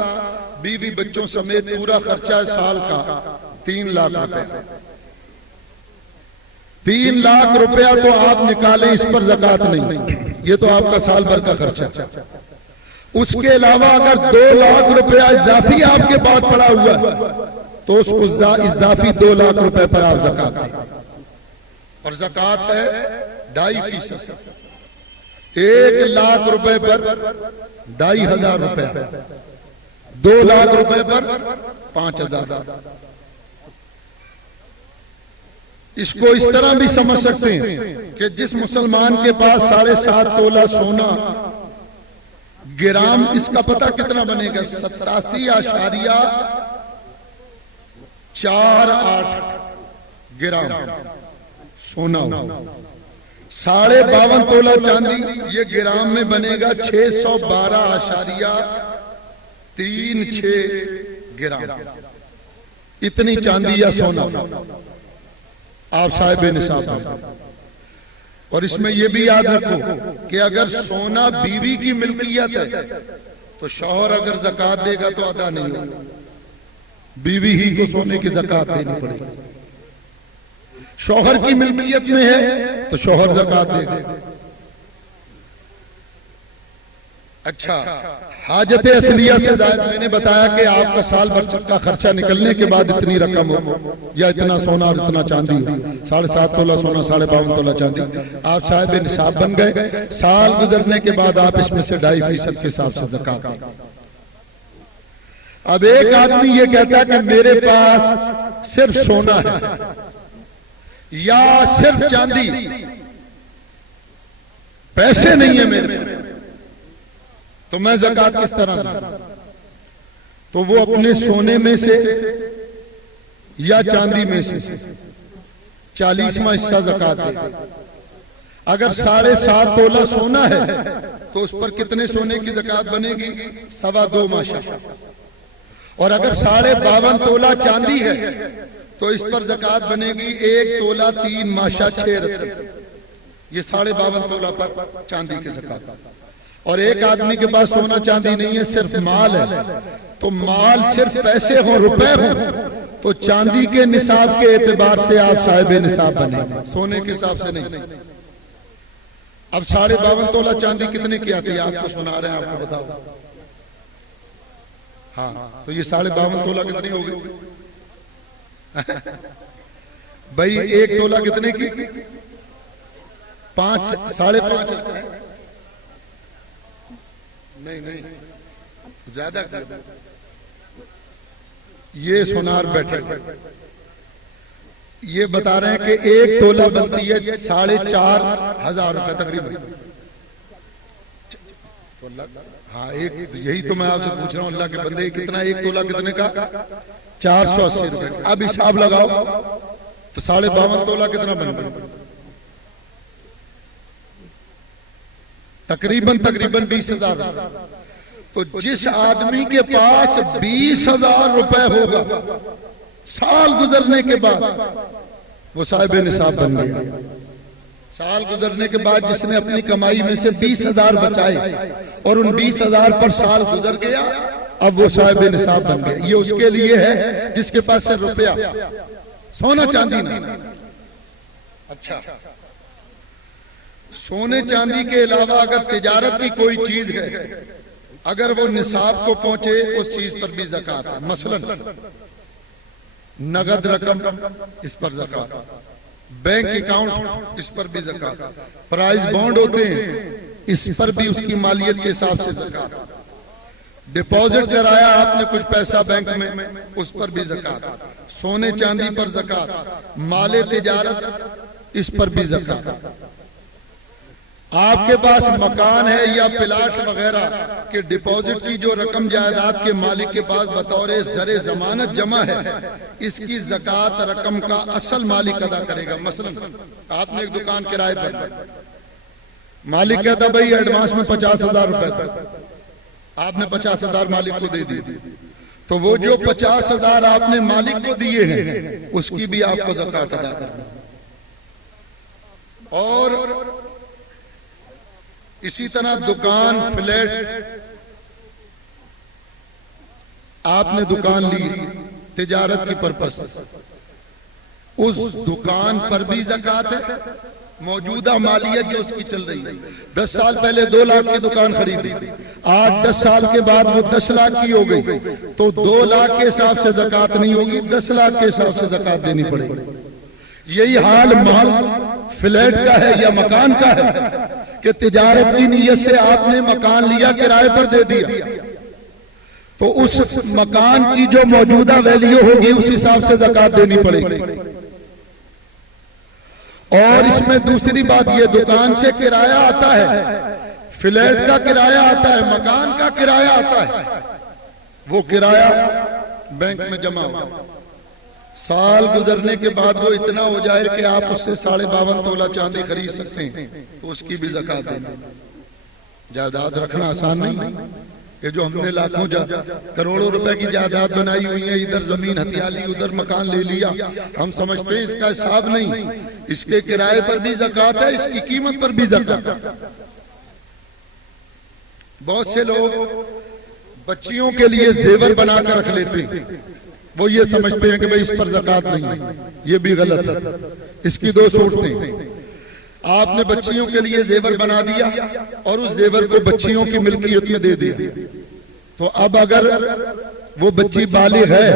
بیوی بچوں سمیت پورا خرچہ ہے سال کا 3 لاکھ روپے. 3 لاکھ روپیہ تو آپ نکالیں، اس پر زکات نہیں، یہ تو آپ کا سال بھر کا خرچہ. اس کے علاوہ اگر 2 لاکھ روپیہ اضافی آپ کے پاس پڑا ہوا ہے تو اس اضافی 2 لاکھ روپے پر آپ زکات دیں. اور زکات ہے 2.5%. 1 لاکھ روپے پر 2,500 روپے، 2 لاکھ روپے پر 5,000. اس کو اس طرح بھی سمجھ سکتے ہیں کہ جس مسلمان کے پاس 7.5 تولہ سونا، گرام اس کا پتہ کتنا بنے گا؟ 87.48 گرام سونا. 52.5 تولہ چاندی، یہ گرام میں بنے گا 612.36 گرام. اتنی چاندی یا سونا آپ صاحب نصاب ہیں. اور اس میں یہ بھی یاد رکھو کہ اگر سونا بیوی کی ملکیت ہے تو شوہر اگر زکات دے گا تو ادا نہیں ہوگا، بیوی ہی کو سونے کی زکات دینی پڑے گی. شوہر کی ملکیت میں ہے تو شوہر زکات دے گا. اچھا، حاجت اصلیہ سے زائد میں نے بتایا کہ آپ کا سال بھر کا خرچہ نکلنے کے بعد اتنی رقم ہو یا اتنا سونا اور اتنا چاندی ہو، 7.5 تولہ سونا 52.5 تولہ چاندی، آپ صاحب نصاب بن گئے. سال گزرنے کے بعد آپ اس میں سے 2.5% کے حساب سے زکات دیں. اب ایک آدمی یہ کہتا ہے کہ میرے پاس صرف سونا ہے یا صرف چاندی، پیسے نہیں ہیں میرے، تو میں زکات کس طرح دوں؟ تو وہ اپنے سونے میں سے یا چاندی میں سے 40واں حصہ زکات دے. اگر 7.5 تولہ سونا ہے تو اس پر کتنے سونے کی زکات بنے گی؟ 2.25 ماشا. اور اگر 52.5 تولہ چاندی ہے تو اس پر زکات بنے گی 1 تولہ 3 ماشا 6 رتن. یہ 52.5 تولہ پر چاندی کی زکات. اور ایک آدمی کے پاس سونا چاندی نہیں ہے، صرف مال ہے، تو مال صرف پیسے ہوں، روپے ہوں، تو چاندی کے نصاب کے اعتبار سے آپ صاحب نصاب بنے، سونے کے حساب سے نہیں. اب 52.5 تولہ چاندی کتنے کی آتی ہے؟ آپ کو سنا رہے ہیں، آپ کو بتاؤ. ہاں، تو یہ 52.5 تولہ کتنی ہوگی بھائی؟ 1 تولہ کتنے کی؟ 5 5.5 نہیں زیادہ یہ سونار بیٹھے یہ بتا رہے ہیں کہ 1 تولہ بنتی ہے 4,500 روپے تقریباً. ہاں یہی تو میں آپ سے پوچھ رہا ہوں اللہ کے بندے کتنا 1 تولہ کتنے کا 480 روپے. اب حساب لگاؤ تو 52.5 تولہ کتنا بن گیا تقریباً 20,000. تو جس آدمی کے پاس 20,000 روپے ہوگا سال گزرنے کے بعد وہ صاحب نصاب بن گیا. سال گزرنے کے بعد جس نے اپنی کمائی میں سے 20,000 بچائے اور ان 20,000 پر سال گزر گیا اب وہ صاحب نصاب بن گیا. یہ اس کے لیے ہے جس کے پاس سے روپیہ سونا چاندی نہیں. اچھا سونے چاندی کے علاوہ اگر تجارت کی کوئی چیز ہے اگر وہ نصاب کو پہنچے اس چیز پر بھی زکوٰۃ ہے. مثلا نقد رقم اس پر زکوٰۃ, بینک اکاؤنٹ اس پر بھی زکوٰۃ, پرائز بانڈ ہوتے ہیں اس پر بھی اس کی مالیت کے حساب سے زکوٰۃ, ڈپازٹ کرایا آپ نے کچھ پیسہ بینک میں اس پر بھی زکوٰۃ, سونے چاندی پر زکوٰۃ, مال تجارت اس پر بھی زکوٰۃ. آپ کے پاس مکان ہے یا پلاٹ وغیرہ کہ ڈپازٹ کی جو رقم جائیداد کے مالک کے پاس بطور زر ضمانت جمع ہے اس کی زکوٰۃ رقم کا اصل مالک ادا کرے گا. مثلا آپ نے ایک دکان کرائے پر, مالک کہتا بھائی ایڈوانس میں 50,000 روپے, آپ نے 50,000 مالک کو دے دی, تو وہ جو 50,000 آپ نے مالک کو دیے ہیں اس کی بھی آپ کو زکوٰۃ ادا کرنا. اور اسی طرح دکان فلیٹ آپ نے دکان لی تجارت کی پرپس, اس دکان پر بھی زکوٰۃ ہے. موجودہ مالیت جو اس کی چل رہی ہے 10 سال پہلے 2 لاکھ کی دکان خریدی, آج 10 سال کے بعد وہ 10 لاکھ کی ہو گئی تو 2 لاکھ کے حساب سے زکوٰۃ نہیں ہوگی, 10 لاکھ کے حساب سے زکوٰۃ دینی پڑے گی. یہی حال مال فلیٹ کا ہے یا مکان کا ہے کہ تجارت کی نیت سے آپ نے مکان لیا کرائے پر دے دیا تو اس مکان کی جو موجودہ ویلیو ہوگی اس حساب سے زکوٰۃ دینی پڑے گی. اور اس میں دوسری بات یہ دکان سے کرایہ آتا ہے, فلیٹ کا کرایہ آتا ہے, مکان کا کرایہ آتا ہے, وہ کرایہ بینک میں جمع ہو, سال گزرنے کے بعد وہ اتنا ہو جائے کہ آپ اس سے 52.5 تولہ چاندی خرید سکتے ہیں تو اس کی بھی زکوٰۃ دینا. جائیداد رکھنا آسان نہیں کہ جو ہم نے لاکھوں کروڑوں روپے کی جائیداد بنائی ہوئی ہے, ادھر زمین ہتھیالی ادھر مکان لے لیا, ہم سمجھتے ہیں اس کا حساب نہیں, اس کے کرائے پر بھی زکوٰۃ ہے, اس کی قیمت پر بھی زکوٰۃ ہے. بہت سے لوگ بچیوں کے لیے زیور بنا کر رکھ لیتے ہیں, وہ یہ سمجھتے ہیں کہ بھئی اس پر زکوٰۃ نہیں ہے, یہ بھی غلط ہے. اس کی 2 صورتیں, آپ نے بچیوں کے لیے زیور بنا دیا اور اس زیور کو بچیوں کی ملکیت میں دے دیا, تو اب اگر وہ بچی بالغ ہے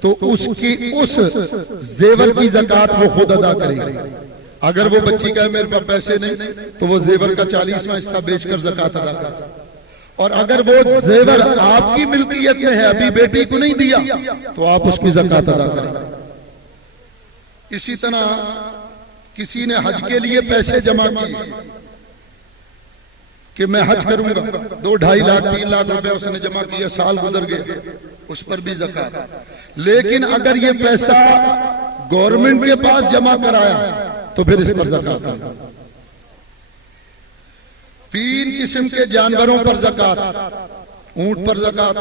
تو اس زیور کی زکوٰۃ وہ خود ادا کرے گی. اگر وہ بچی کہے میرے پاس پیسے نہیں تو وہ زیور کا 40واں حصہ بیچ کر زکوٰۃ ادا کر سکتا. اور اگر وہ زیور آپ کی ملکیت میں ہے, ابھی بیٹی کو نہیں دیا, تو آپ اس کی زکوٰۃ ادا کریں. اسی طرح کسی نے حج کے لیے پیسے جمع کیے کہ میں حج کروں گا, 2-2.5 لاکھ 3 لاکھ روپے اس نے جمع کیا, سال گزر گئے, اس پر بھی زکوٰۃ. لیکن اگر یہ پیسہ گورنمنٹ کے پاس جمع کرایا تو پھر اس پر زکوٰۃ ہے. 3 قسم کے جانوروں پر زکوٰۃ, اونٹ پر زکوٰۃ,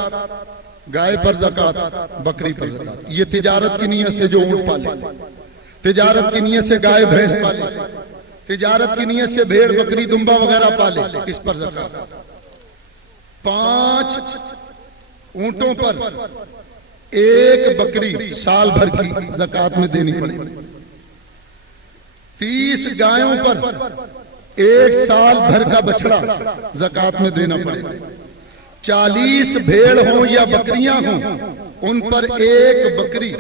گائے پر زکوٰۃ, بکری پر زکوٰۃ. یہ تجارت کی نیت سے جو اونٹ پالے, تجارت کی نیت سے گائے بھینس پالے, تجارت کی نیت سے بھیڑ بکری دمبا وغیرہ پالے, اس پر زکوٰۃ. 5 اونٹوں پر 1 بکری سال بھر کی زکوٰۃ میں دینی پڑے. 30 گایوں پر 1 سال بھر کا بچڑا زکوٰۃ میں دینا پڑے. 40 بھیڑ ہوں یا بکریاں ہوں ان پر 1 بکری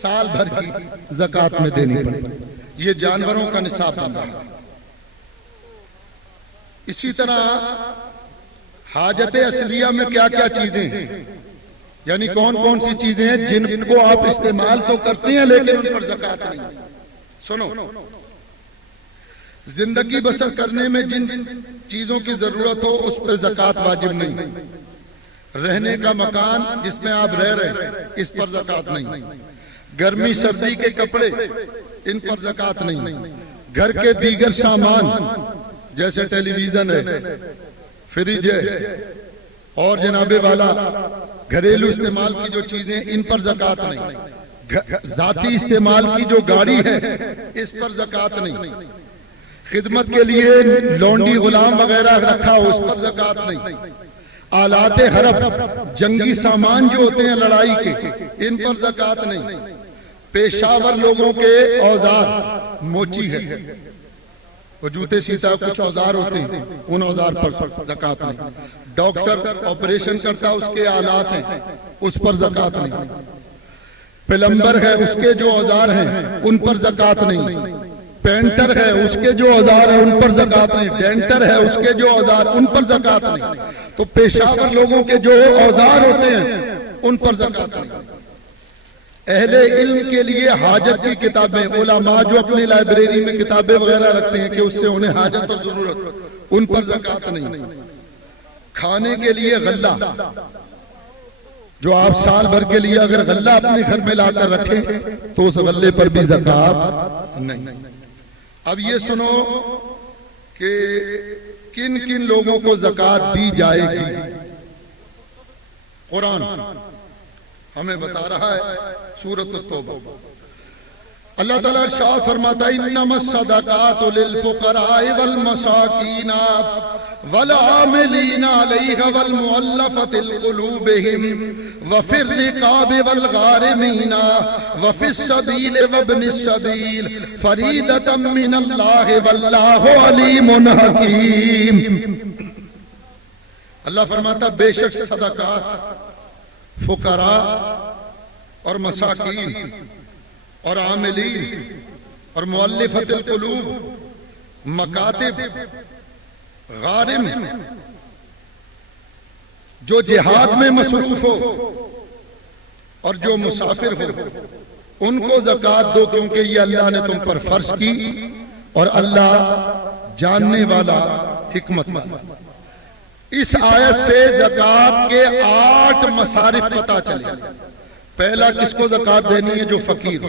سال بھر کی زکوٰۃ میں دینی پڑے. یہ جانوروں کا نصاب بنتا ہے. اسی طرح حاجت اصلیہ میں کیا کیا چیزیں ہیں, یعنی کون کون سی چیزیں ہیں جن کو آپ استعمال تو کرتے ہیں لیکن ان پر زکات نہیں. سنو، زندگی بسر کرنے میں جن چیزوں کی ضرورت ہو اس پر زکات واجب نہیں. رہنے کا مکان جس میں آپ رہ رہے ہیں اس پر زکات نہیں. گرمی سردی کے کپڑے ان پر زکات نہیں. گھر کے دیگر سامان جیسے ٹیلی ویژن ہے، فریج ہے اور جناب والا گھریلو استعمال کی جو چیزیں ان پر زکات نہیں. ذاتی استعمال کی جو گاڑی ہے اس پر زکات نہیں. خدمت کے لیے لونڈی غلام وغیرہ رکھا ہو اس پر زکات نہیں. آلات حرب جنگی سامان جو ہوتے ہیں لڑائی کے ان پر زکات نہیں. پیشاور لوگوں کے اوزار، موچی ہے، وہ جوتے سیتا کچھ اوزار ہوتے ہیں ان اوزار پر زکات نہیں. ڈاکٹر آپریشن کرتا اس کے آلات ہیں اس پر زکات نہیں. پلمبر ہے اس کے جو اوزار ہیں ان پر زکات نہیں. پینٹر ہے اس کے جو اوزار ہیں ان پر زکات نہیں. ڈینٹر ہے اس کے جو اوزار ان پر زکات نہیں. تو پیشاور لوگوں کے جو اوزار ہوتے ہیں ان پر زکات نہیں. اہل علم کے لیے حاجت کی کتابیں، علماء جو اپنی لائبریری میں کتابیں وغیرہ رکھتے ہیں کہ اس سے انہیں حاجت اور ضرورت، ان پر زکات نہیں. کھانے کے لیے غلہ، جو آپ سال بھر کے لیے اگر غلہ اپنے گھر میں لا کر رکھیں تو اس غلے پر بھی زکات نہیں. اب یہ سنو کہ کن کن لوگوں کو زکات دی جائے گی. قرآن ہمیں بتا رہا ہے سورۃ التوبہ. اللہ تعالیٰ ارشاد فرماتا ہے انما الصدقات للفقراء والمساکین والعاملین علیہا والمؤلفۃ قلوبہم وفی الرقاب والغارمین وفی السبیل وابن السبیل فریضۃ من اللہ واللہ علیم حکیم. اللہ فرماتا بے شک صدقات فقراء اور مساکین اور عاملین اور مؤلفۃ القلوب، مکاتب، غارم، جو جہاد میں مصروف ہو اور جو مسافر ہو ان کو زکات دو، کیونکہ یہ اللہ نے تم پر فرض کی اور اللہ جاننے والا حکمت مند. اس آیت سے زکات کے 8 مصارف پتہ چلے. پہلا کس کو زکات دینی ہے؟ جو فقیر.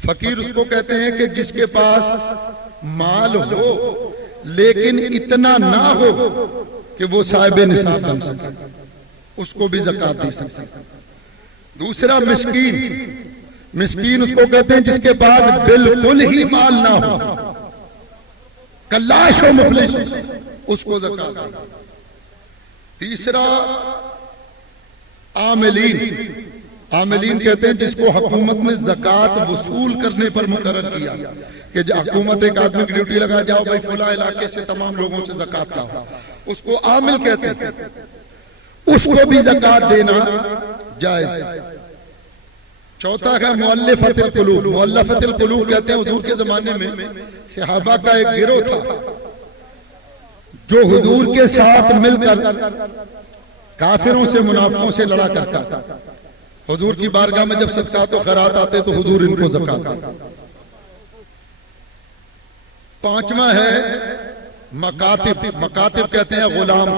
فقیر اس کو کہتے ہیں کہ جس کے پاس مال ہو لیکن اتنا نہ ہو کہ وہ صاحب نصاب بن سکے، اس کو بھی زکات دے سکتے. دوسرا مسکین. مسکین اس کو کہتے ہیں جس کے پاس بالکل ہی مال نہ ہو، کلاش و مفلس، اس کو زکات دے. تیسرا عاملین. عاملین کہتے ہیں جس کو حکومت نے زکات وصول کرنے پر مقرر کیا کہ حکومت ایک آدمی کی ڈیوٹی لگا، جاؤ بھائی فلاں علاقے سے تمام لوگوں سے زکات لاؤ، اس کو عامل کہتے ہیں. اس کو بھی زکات دینا جائز ہے. چوتھا ہے مؤلفۃ القلوب. مؤلفۃ القلوب کہتے ہیں حضور کے زمانے میں صحابہ کا ایک گروہ تھا جو حضور کے ساتھ مل کر کافروں سے، منافقوں سے لڑا کرتا تھا. حضور کی بارگاہ میں جب صدقات و خیرات آتے تو حضور ان کو زکات دیتے. پانچواں ہے مکاتب. مکاتب کہتے ہیں غلام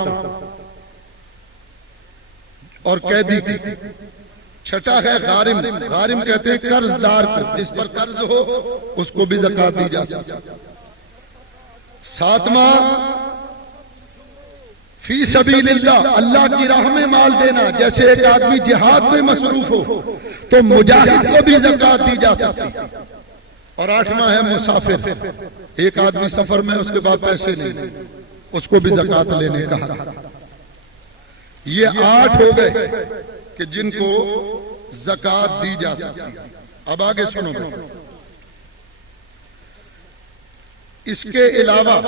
اور قیدی کی. چھٹا ہے غارم. غارم کہتے ہیں قرض دار کو، جس پر قرض ہو اس کو بھی زکات دی جا سکتی. ساتواں فی سبیل اللہ، اللہ کی راہ میں مال دینا. جیسے ایک آدمی جہاد میں مصروف ہو تو مجاہد کو بھی زکات دی جا سکتی. اور آٹھواں ہے مسافر. ایک آدمی سفر میں، اس کے بعد پیسے نہیں، اس کو بھی زکات لینے کا حق. یہ 8 ہو گئے کہ جن کو زکات دی جا سکتی. اب آگے سنو. اس کے علاوہ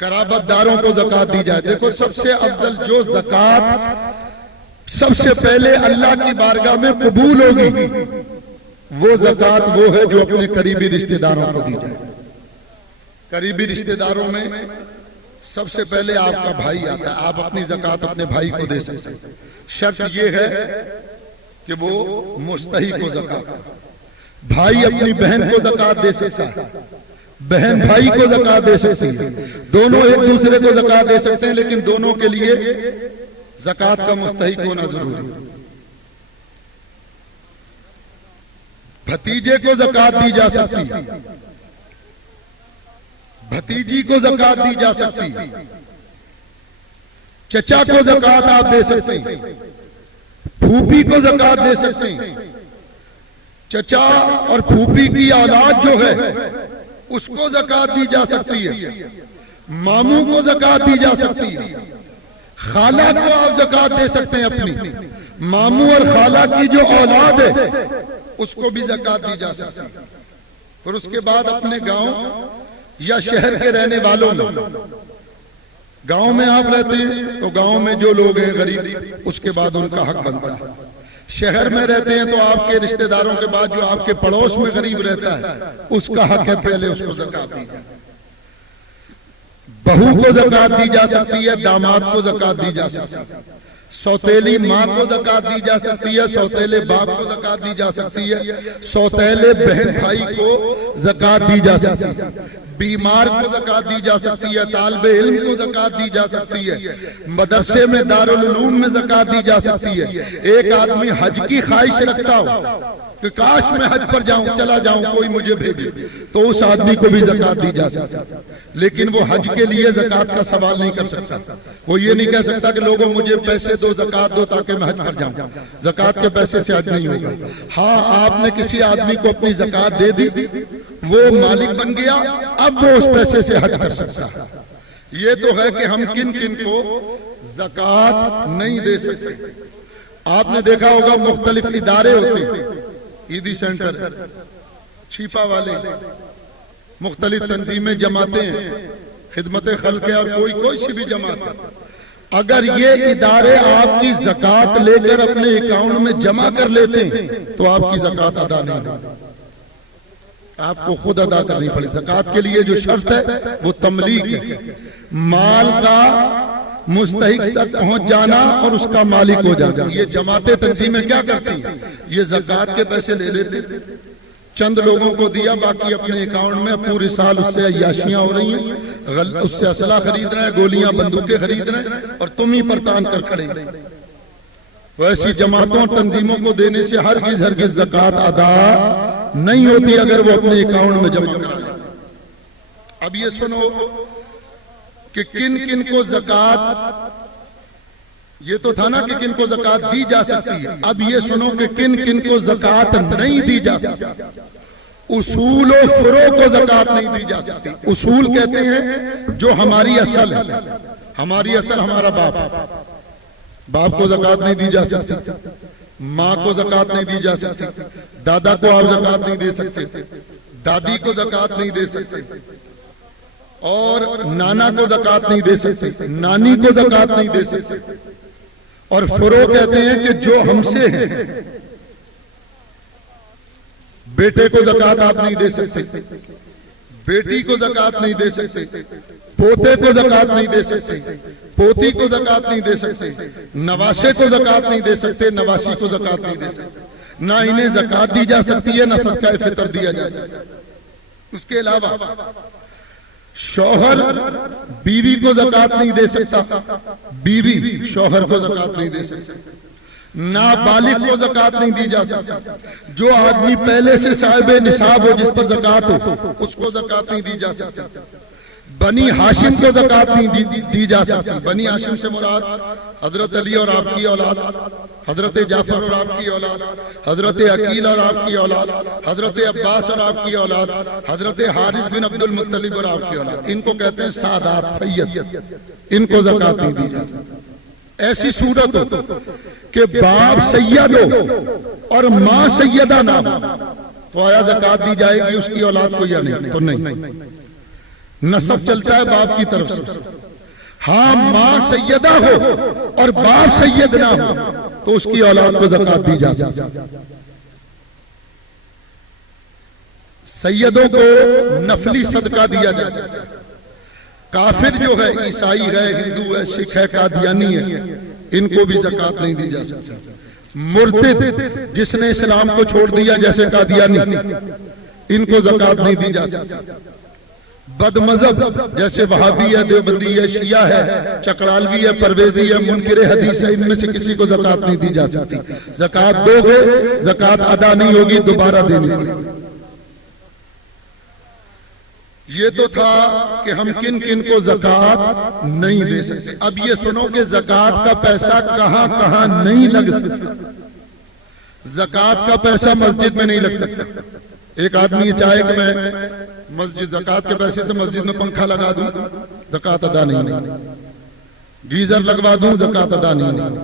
قرابت داروں کو زکات دی جائے. دیکھو سب سے افضل جو زکات سب سے پہلے اللہ کی بارگاہ میں قبول ہوگی وہ زکات وہ ہے جو اپنے قریبی رشتہ داروں کو دی جائے. قریبی رشتہ داروں میں سب سے پہلے آپ کا بھائی آتا ہے، آپ اپنی زکوٰۃ اپنے بھائی کو دے سکتے ہیں، شرط یہ ہے کہ وہ مستحق کو زکوٰۃ، بھائی اپنی بہن کو زکوٰۃ دے سکتا ہے، بہن بھائی کو زکوٰۃ دے سکتی ہے، دونوں ایک دوسرے کو زکوٰۃ دے سکتے ہیں، لیکن دونوں کے لیے زکوٰۃ کا مستحق ہونا ضروری ہے۔ بھتیجے کو زکوٰۃ دی جا سکتی ہے، بھتیجی کو زکوٰۃ دی جا سکتی ہے، چچا کو زکوٰۃ آپ دے سکتے ہیں، پھوپھی کو زکوٰۃ دے سکتے ہیں، چچا اور پھوپھی کی اولاد جو ہے اس کو زکوٰۃ دی جا سکتی ہے، ماموں کو زکوٰۃ دی جا سکتی ہے، خالہ کو آپ زکوٰۃ دے سکتے ہیں اپنی، ماموں اور خالہ کی جو اولاد ہے اس کو بھی زکوٰۃ دی جا سکتی ہے۔ اور اس کے بعد اپنے گاؤں یا شہر کے رہنے والوں میں، گاؤں میں آپ رہتے ہیں تو گاؤں میں جو لوگ ہیں غریب، اس کے بعد ان کا حق بنتا ہے۔ شہر میں رہتے ہیں تو آپ کے رشتہ داروں کے بعد جو آپ کے پڑوس میں غریب رہتا ہے اس کا حق ہے پہلے اس کو زکوٰۃ دی جائے۔ بہو کو زکوٰۃ دی جا سکتی ہے، داماد کو زکوٰۃ دی جا سکتی ہے، سوتیلی ماں کو زکوٰۃ دی جا سکتی ہے، سوتیلے باپ کو زکوٰۃ دی جا سکتی ہے، سوتیلے بہن بھائی کو زکوٰۃ دی جا سکتی ہے، بیمار کو زکوٰۃ دی جا سکتی ہے، طالب علم کو زکوٰۃ دی جا سکتی ہے، مدرسے میں دارالعلوم میں زکوٰۃ دی جا سکتی ہے۔ ایک آدمی حج کی خواہش رکھتا ہو کہ کاش میں حج پر جاؤں، چلا جاؤں، کوئی مجھے بھیجے، تو اس آدمی کو بھی زکوٰۃ دی جا سکتی ہے، لیکن وہ حج کے لیے زکوٰۃ کا سوال نہیں کر سکتا۔ وہ یہ نہیں کہہ سکتا کہ لوگوں مجھے پیسے دو، زکوٰۃ دو تاکہ میں حج پر جاؤں، زکوٰۃ کے پیسے سے حج نہیں ہوگا۔ ہاں، آپ نے کسی آدمی کو اپنی زکوٰۃ دے دی، وہ مالک بن گیا، اب وہ اس پیسے سے حج کر سکتا ہے۔ یہ تو ہے کہ ہم کن کن کو زکوٰۃ نہیں دے سکتے۔ آپ نے دیکھا ہوگا مختلف ادارے ہوتے ہیں، عیدی سینٹر، چھیپا والے، مختلف تنظیمیں، جماعتیں ہیں، خدمت خلق ہے، اور کوئی سی بھی جماعت ہے۔ اگر یہ ادارے آپ کی زکوٰۃ لے کر اپنے اکاؤنٹ میں جمع کر لیتے ہیں تو آپ کی زکوٰۃ ادا نہیں ہوگی، آپ کو خود ادا کرنی پڑے۔ زکوٰۃ کے لیے جو شرط ہے وہ تملیک ہے، مال کا مستحق تک پہنچ جانا اور اس کا مالک ہو جانا۔ یہ جماعتیں تنظیمیں کیا کرتی ہیں؟ یہ زکوٰۃ کے پیسے لے لیتے، چند لوگوں کو دیا، باقی اپنے اکاؤنٹ میں پورے سال اس سے عیاشیاں ہو رہی ہیں، اس سے اسلحہ خرید رہے ہیں، گولیاں بندوقیں خرید رہے ہیں، اور تم ہی پر تان کر کھڑے ہیں۔ ویسی جماعتوں اور تنظیموں کو دینے سے ہرگز زکوٰۃ ادا نہیں ہوتی اگر وہ اپنے اکاؤنٹ میں جمع کرا لیں۔ اب یہ سنو کہ کن کن کو زکوٰۃ، یہ تو تھا نا کہ کن کو زکوٰۃ دی جا سکتی ہے، اب یہ سنو کہ کن کن کو زکوٰۃ نہیں دی جا سکتی۔ اصول و فروع کو زکوٰۃ نہیں دی جا سکتی۔ اصول کہتے ہیں جو ہماری اصل ہے، ہماری اصل ہمارا باپ کو زکوٰۃ نہیں دی جا سکتی، ماں کو زکوٰۃ نہیں دی جا سکتی، دادا کو آپ زکوٰۃ نہیں دے سکتے، دادی کو زکوٰۃ نہیں دے سکتے، اور نانا کو زکوٰۃ نہیں دے سکتے، نانی کو زکوٰۃ نہیں دے سکتے۔ اور فروع کہتے ہیں کہ جو ہم سے ہیں، بیٹے کو زکوٰۃ آپ نہیں دے سکتے، بیٹی کو زکوٰۃ نہیں دے سکتے، پوتے کو زکوٰۃ نہیں دے سکتے، پوتی کو زکوٰۃ نہیں دے سکتے، نواسے کو زکوٰۃ نہیں دے سکتے، نواسی کو زکوٰۃ نہیں دے سکتے۔ نہ انہیں زکوٰۃ دی جا سکتی ہے، نہ صدقہ فطر دیا جا سکتا ہے۔ اس کے علاوہ شوہر بیوی کو زکوٰۃ نہیں دے سکتا، بیوی شوہر کو زکوٰۃ نہیں دے سکتی، نابالغ کو زکوٰۃ نہیں دی جا سکتی۔ جو آدمی پہلے سے صاحب نصاب ہو، جس پر زکوٰۃ ہو، اس کو زکوٰۃ نہیں دی جا سکتی۔ بنی ہاشم کو زکوٰۃ نہیں دی جا سکتی۔ بنی ہاشم سے مراد حضرت علی اور آپ کی اولاد، حضرت جعفر اور آپ کی اولاد، حضرت عقیل اور آپ کی اولاد، حضرت عباس اور آپ کی اولاد، حضرت حارث بن عبد المطلب اور آپ کی اولاد، ان کو کہتے ہیں سادات، سید، ان کو زکوٰۃ نہیں دی جا سکتی۔ ایسی صورت ہو کہ باپ سید ہو اور ماں سیدہ نہ ہو تو آیا زکوٰۃ دی جائے گی اس کی اولاد کو یا نہیں؟ تو نہیں، نسب چلتا ہے باپ کی طرف سے۔ ہاں، ماں سیدہ ہو اور باپ سید نہ ہو تو اس کی اولاد کو زکوٰۃ دی جا سکتی۔ سیدوں کو نفلی صدقہ دیا جا سکتا ہے۔ کافر جو ہے، عیسائی ہے، ہندو ہے، سکھ ہے، قادیانی ہے، ان کو بھی زکوٰۃ نہیں دی جا سکتی۔ مرتد جس نے اسلام کو چھوڑ دیا جیسے قادیانی، ان کو زکوٰۃ نہیں دی جا سکتی۔ بد مذہب جیسے وہابی ہے، دیوبندی ہے، شیعہ ہے، چکرالوی ہے، پرویزی ہے، منکر حدیث ہے، ان میں سے کسی کو زکوٰۃ نہیں دی جا سکتی۔ زکوٰۃ دو گے، زکوٰۃ ادا نہیں ہوگی، دوبارہ دینی ہوگی۔ یہ تو تھا کہ ہم کن کن کو زکوٰۃ نہیں دے سکتے۔ اب یہ سنو کہ زکوٰۃ کا پیسہ کہاں کہاں نہیں لگ سکتا۔ زکوٰۃ کا پیسہ مسجد میں نہیں لگ سکتا۔ ایک آدمی یہ چاہے کہ میں مسجد زکوٰۃ کے پیسے سے مسجد میں پنکھا لگا دوں، زکوٰۃ ادا نہیں، گیزر لگوا دوں، زکوٰۃ ادا نہیں،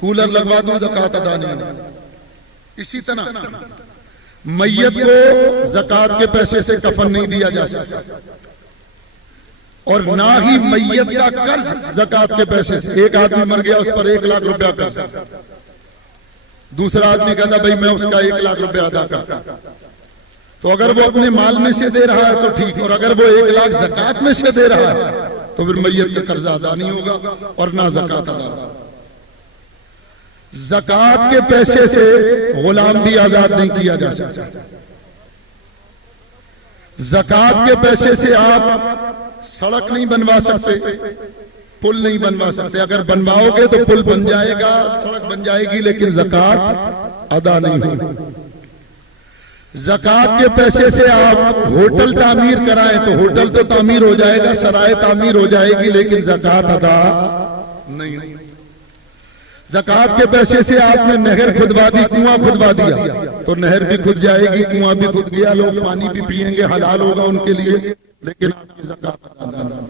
کولر لگوا دوں، زکوٰۃ ادا نہیں۔ اسی طرح میت کو زکوٰۃ کے پیسے سے کفن نہیں دیا جا سکتا، اور نہ ہی میت کا قرض زکوٰۃ کے پیسے سے۔ ایک آدمی مر گیا، اس پر 1 لاکھ روپیہ قرض، دوسرا آدمی کہتا بھائی میں اس کا 1 لاکھ روپیہ ادا کرتا، تو اگر وہ اپنے مال میں سے دے رہا ہے تو ٹھیک، اور اگر وہ 1 لاکھ زکوٰۃ میں سے دے رہا ہے تو پھر میت کا قرض ادا نہیں ہوگا اور نہ زکوٰۃ ادا ہوگا۔ زکوٰۃ کے پیسے سے غلام بھی آزاد نہیں کیا جا سکتا۔ زکوٰۃ کے پیسے سے آپ سڑک نہیں بنوا سکتے، پل نہیں بنوا سکتے۔ اگر بنواؤ گے تو پل بن جائے گا، سڑک بن جائے گی، لیکن زکوٰۃ ادا نہیں ہوگی۔ زکوٰۃ کے پیسے سے آپ ہوٹل تعمیر کرائیں تو ہوٹل تو تعمیر ہو جائے گا، سرائے تعمیر ہو جائے گی، لیکن زکوٰۃ ادا نہیں ہوگی۔ زکوٰۃ کے پیسے سے آپ نے نہر کھدوا دی، کنواں کھدوا دیا تو نہر بھی کھد جائے گی، کنواں بھی کھد گیا، لوگ پانی بھی پئیں گے، حلال ہوگا ان کے لیے، لیکن آپ کی زکوٰۃ ادا نہیں۔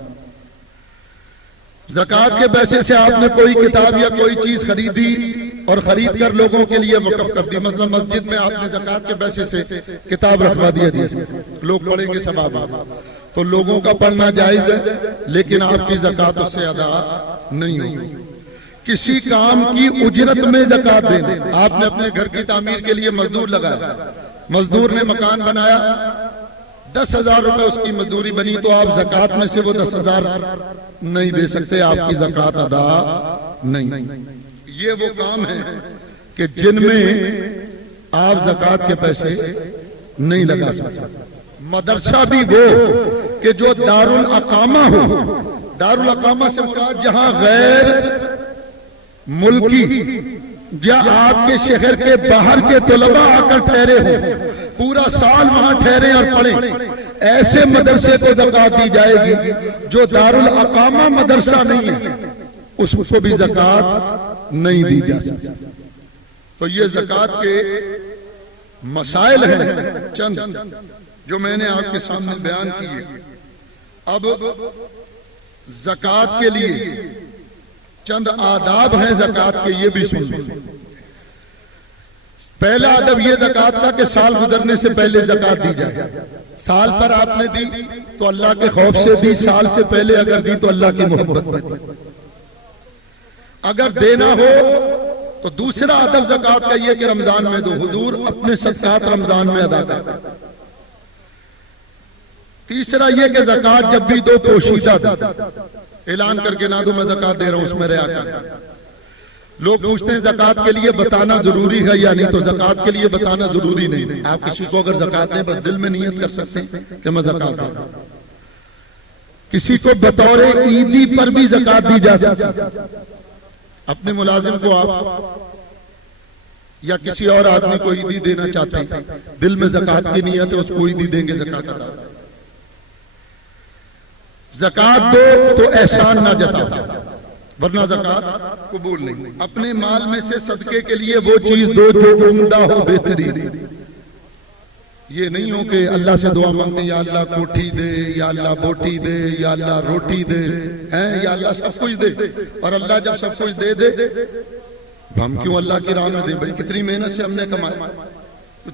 زکوٰۃ کے پیسے سے آپ نے کوئی کتاب یا کوئی چیز خریدی اور خرید کر لوگوں کے لیے وقف کر دی، مثلا مسجد میں آپ نے زکوٰۃ کے پیسے سے کتاب رکھوا دیا، لوگ پڑھیں گے ثواب ہوگا، تو لوگوں کا پڑھنا جائز ہے، لیکن آپ کی زکوٰۃ اس سے ادا نہیں ہوگی۔ کسی کام کی اجرت میں زکوٰۃ دینا، آپ نے اپنے گھر کی تعمیر کے لیے مزدور لگایا، مزدور نے مکان بنایا، 10,000 روپے اس کی مزدوری بنی، تو آپ زکوٰۃ میں سے وہ 10,000 نہیں دے سکتے، آپ کی زکوٰۃ ادا نہیں۔ یہ وہ کام ہیں کہ جن میں آپ زکوٰۃ کے پیسے نہیں لگا سکتے۔ مدرسہ بھی وہ کہ جو دارالاقامہ ہو، دارالاقامہ سے مراد جہاں غیر ملکی یا آپ کے شہر کے باہر کے طلباء آ کر ٹھہرے ہوں، پورا سال وہاں ٹھہرے اور پڑھیں، ایسے مدرسے کو زکوٰۃ دی جائے گی۔ جو دارالاقامہ مدرسہ نہیں ہے اس کو بھی زکوٰۃ نہیں دی جا سکتی۔ تو یہ زکوٰۃ کے مسائل ہیں چند جو میں نے آپ کے سامنے بیان کیے۔ اب زکوٰۃ کے لیے چند آداب ہیں زکوٰۃ کے، یہ بھی سن لیں۔ پہلا ادب یہ زکوٰۃ کا کہ سال گزرنے سے پہلے زکوٰۃ دی جائے۔ سال پر آپ نے دی تو اللہ کے خوف سے دی، سال سے پہلے اگر دی تو اللہ کی محبت میں دی۔ اگر دینا ہو تو دوسرا ادب زکوٰۃ کا یہ کہ رمضان میں دو، حضور اپنے صدقات رمضان میں ادا کرتا۔ تیسرا یہ کہ زکوٰۃ جب بھی دو پوشیدہ دو، اعلان کر کے نہ دو میں زکوٰۃ دے رہا ہوں، اس میں ریا کر۔ لوگ پوچھتے ہیں زکوٰۃ کے لیے بتانا ضروری ہے یا نہیں، تو زکوٰۃ کے لیے بتانا ضروری نہیں۔ آپ کسی کو اگر زکوٰۃ دیں بس دل میں نیت کر سکتے ہیں کہ میں زکوٰۃ دے رہا ہوں۔ کسی کو بطور عیدی پر بھی زکوٰۃ دی جا سکتی ہے۔ اپنے ملازم کو آپ یا کسی اور آدمی کو عیدی دینا چاہتے ہیں، دل میں زکوٰۃ کی نیت ہے، اس کو عیدی دیں گے، زکوٰۃ ادا۔ زکوٰۃ دو تو احسان نہ جتاؤ، ورنہ زکوٰۃ قبول نہیں۔ اپنے مال میں سے صدقے کے لیے وہ چیز دو جو عمدہ ہو، بہترین۔ یہ نہیں ہو کہ اللہ سے دعا مانگتے یا اللہ کوٹھی دے، یا اللہ بوٹی دے، یا اللہ روٹی دے، یا اللہ سب کچھ دے، اور اللہ جب سب کچھ دے دے ہم کیوں اللہ کی راہ میں دیں؟ بھائی کتنی محنت سے ہم نے کمایا،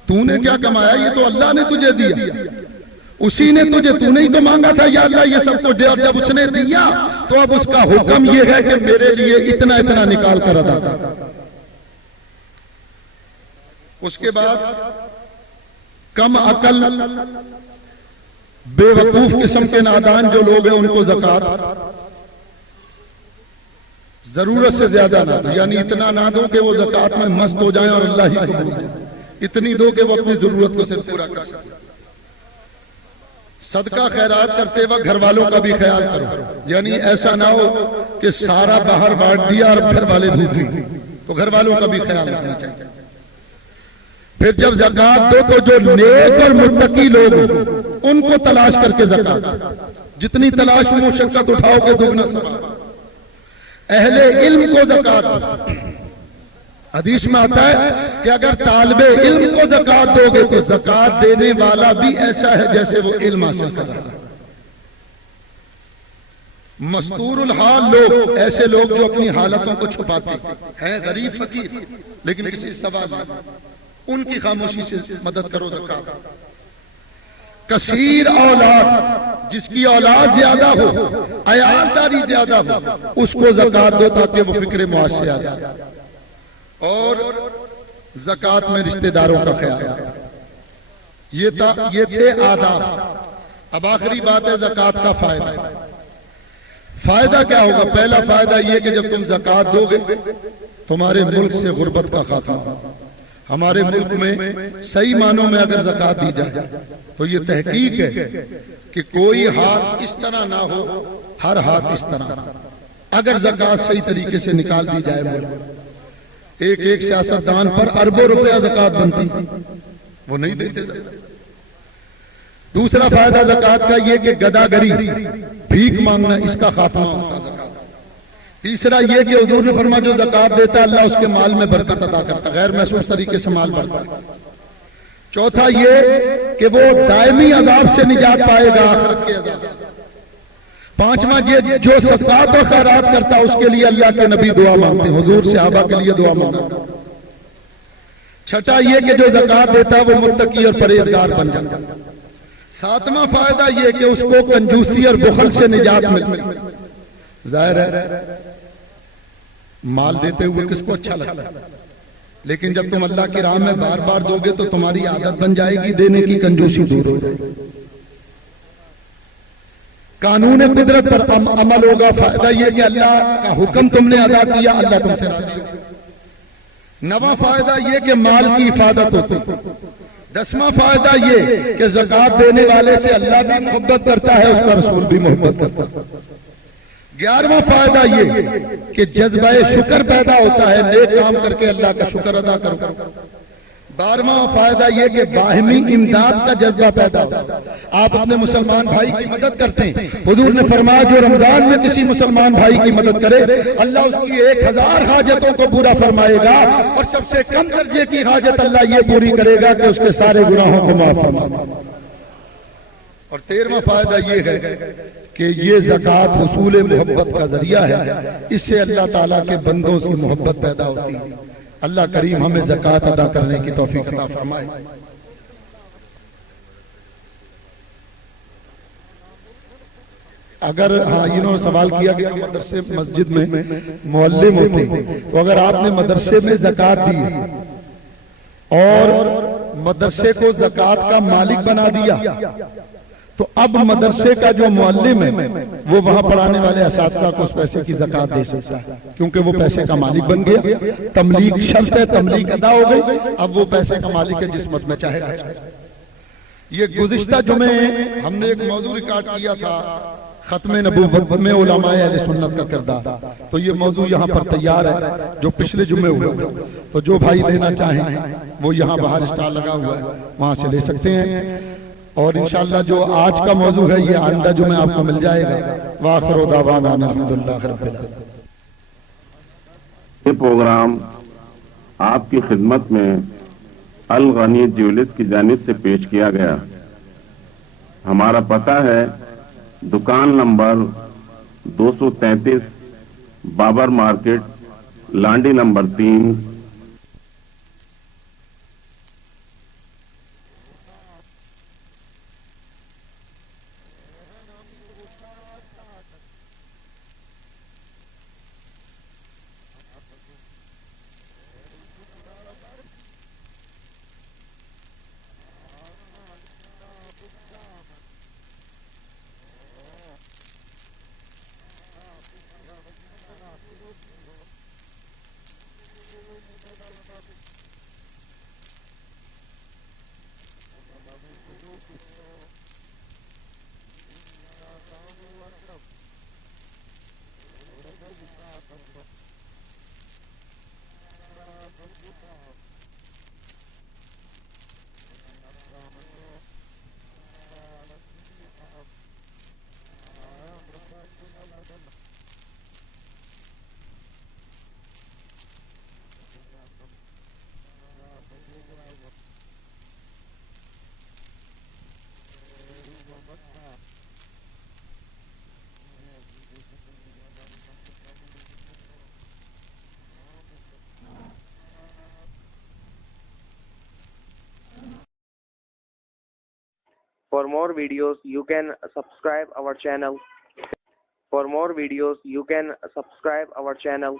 تو نے کیا کمایا؟ یہ تو اللہ نے تجھے دیا، اسی نے تجھے، تو نے ہی تو مانگا تھا یا اللہ یہ سب کچھ دے، اور جب اس نے دیا تو اب اس کا حکم یہ ہے کہ میرے لیے اتنا اتنا نکال کر ادا کر۔ اس کے بعد کم عقل بے وقوف قسم کے نادان جو لوگ ہیں ان کو زکات ضرورت سے زیادہ نہ دو، یعنی اتنا نہ دو کہ وہ زکات میں مست ہو جائیں اور اللہ ہی کو بھول جائیں، اتنی دو کہ وہ اپنی ضرورت کو صرف پورا کر سکیں۔ صدقہ خیرات کرتے وقت گھر والوں کا بھی خیال کرو، یعنی ایسا نہ ہو کہ سارا باہر بانٹ دیا اور گھر والے بھوک گئے، تو گھر والوں کا بھی خیال رکھنا چاہیے۔ پھر جب زکات دو تو جو نیک اور متقی لوگ ان کو تلاش کر کے زکات، جتنی تلاش مشقت اٹھاؤ گے دگنا ثواب۔ اہل علم کو زکات، حدیث میں آتا ہے کہ اگر طالب علم کو زکات دو گے تو زکات دینے والا بھی ایسا ہے جیسے وہ علم حاصل کر رہا ہے۔ مستور الحال لوگ، ایسے لوگ جو اپنی حالتوں کو چھپاتے ہیں، غریب فقیر لیکن کسی سوال نہیں، ان کی خاموشی سے مدد کرو زکات۔ کثیر اولاد، جس کی اولاد زیادہ ہو، عیالداری زیادہ ہو، اس کو زکات دو تاکہ وہ فکر معاش سے آ جائے۔ اور زکات میں رشتہ داروں کا خیال، یہ تھے آداب۔ اب آخری بات ہے زکات کا فائدہ۔ فائدہ کیا ہوگا؟ پہلا فائدہ یہ کہ جب تم زکات دو گے تمہارے ملک سے غربت کا خاتمہ۔ ہمارے ملک میں صحیح معنوں میں اگر زکات دی جائے تو یہ تحقیق ہے کہ کوئی ہاتھ اس طرح نہ ہو، ہر ہاتھ اس طرح۔ اگر زکات صحیح طریقے سے نکال دی جائے ملک، ایک ایک سیاستدان پر اربوں روپیہ زکات بنتی، وہ نہیں دیتے۔ دوسرا فائدہ زکات کا یہ کہ گداگری، بھیک مانگنا، اس کا خاتمہ ہوتا ہے زکات۔ تیسرا یہ کہ حضور نے فرمایا جو زکات دیتا ہے اللہ اس کے مال میں برکت عطا کرتا ہے، غیر محسوس طریقے سے مال بڑھتا ہے۔ چوتھا یہ کہ وہ دائمی عذاب سے نجات پائے گا، آخرت کے عذاب سے۔ پانچواں یہ جو صدقات و خیرات کرتا ہے اس کے لیے اللہ کے نبی دعا مانگتے ہیں، حضور صحابہ کے لیے دعا مانگتے ہیں۔ چھٹا یہ کہ جو زکات دیتا ہے وہ متقی اور پرہیزگار بن جاتا ہے۔ ساتواں فائدہ یہ کہ اس کو کنجوسی اور بخل سے نجات ملتی ہے۔ ظاہر ہے مال دیتے ہوئے کس کو اچھا لگتا ہے، لیکن جب تم اللہ کی راہ میں بار بار دو گے تو تمہاری عادت بن جائے گی دینے کی، کنجوسی دور ہو جائے گی۔ قانون قدرت پر عمل ہوگا۔ فائدہ یہ کہ اللہ کا حکم تم نے ادا کیا، اللہ تم سے راضی ہوگا۔ نواں فائدہ یہ کہ مال کی حفاظت ہوتی۔ دسواں فائدہ یہ کہ زکات دینے والے سے اللہ بھی محبت کرتا ہے، اس کا رسول بھی محبت کرتا ہے۔ 11واں فائدہ یہ کہ جذبہ شکر پیدا ہوتا ہے، نیک کام کر کے اللہ کا شکر ادا کرو۔ 12واں فائدہ یہ کہ باہمی امداد کا جذبہ پیدا ہوتا ہے، آپ اپنے مسلمان بھائی کی مدد کرتے ہیں۔ حضور نے فرمایا جو رمضان میں کسی مسلمان بھائی کی مدد کرے اللہ اس کی 1000 حاجتوں کو پورا فرمائے گا، اور سب سے کم درجے کی حاجت اللہ یہ پوری کرے گا کہ اس کے سارے گناہوں کو معاف فرما دے۔ اور 13واں فائدہ یہ ہے کہ یہ زکات حصول محبت کا ذریعہ ہے، اس سے اللہ تعالیٰ کے بندوں سے محبت پیدا ہوتی ہے۔ اللہ کریم ہمیں زکات ادا کرنے کی توفیق عطا فرمائے۔ اگر انہوں نے سوال کیا کہ مدرسے مسجد میں معلم ہوتے ہیں، تو اگر آپ نے مدرسے میں زکات دی اور مدرسے کو زکات کا مالک بنا دیا تو اب مدرسے کا جو معلم ہے وہ وہاں پڑھانے والے اساتذہ کو اس پیسے کی زکات دے سکتا ہے، کیونکہ وہ پیسے کا مالک بن گیا۔ تملیک شرط ہے، تملیک ادا ہو گئی، اب وہ پیسے کا مالک ہے جس مت میں چاہے گا۔ یہ گزشتہ جمعے ہم نے ایک موضوع ریکارڈ کیا تھا، ختم نبوت میں علماء اہل سنت کا کردار، تو یہ موضوع یہاں پر تیار ہے جو پچھلے جمعے ہوا تھا، تو جو بھائی لینا چاہیں وہ یہاں باہر اسٹال لگا ہوا ہے وہاں سے لے سکتے ہیں۔ اور انشاءاللہ جو آج کا موضوع ہے یہ آئندہ جمعہ آپ کو مل جائے گا۔ وآخر دعوانا الحمدللہ رب العالمین۔ یہ پروگرام آپ کی خدمت میں الغنی جیولرز کی جانب سے پیش کیا گیا۔ ہمارا پتہ ہے دکان number 233 Babar market, Landhi number 3، For more videos, you can subscribe our channel. For more videos, you can subscribe our channel.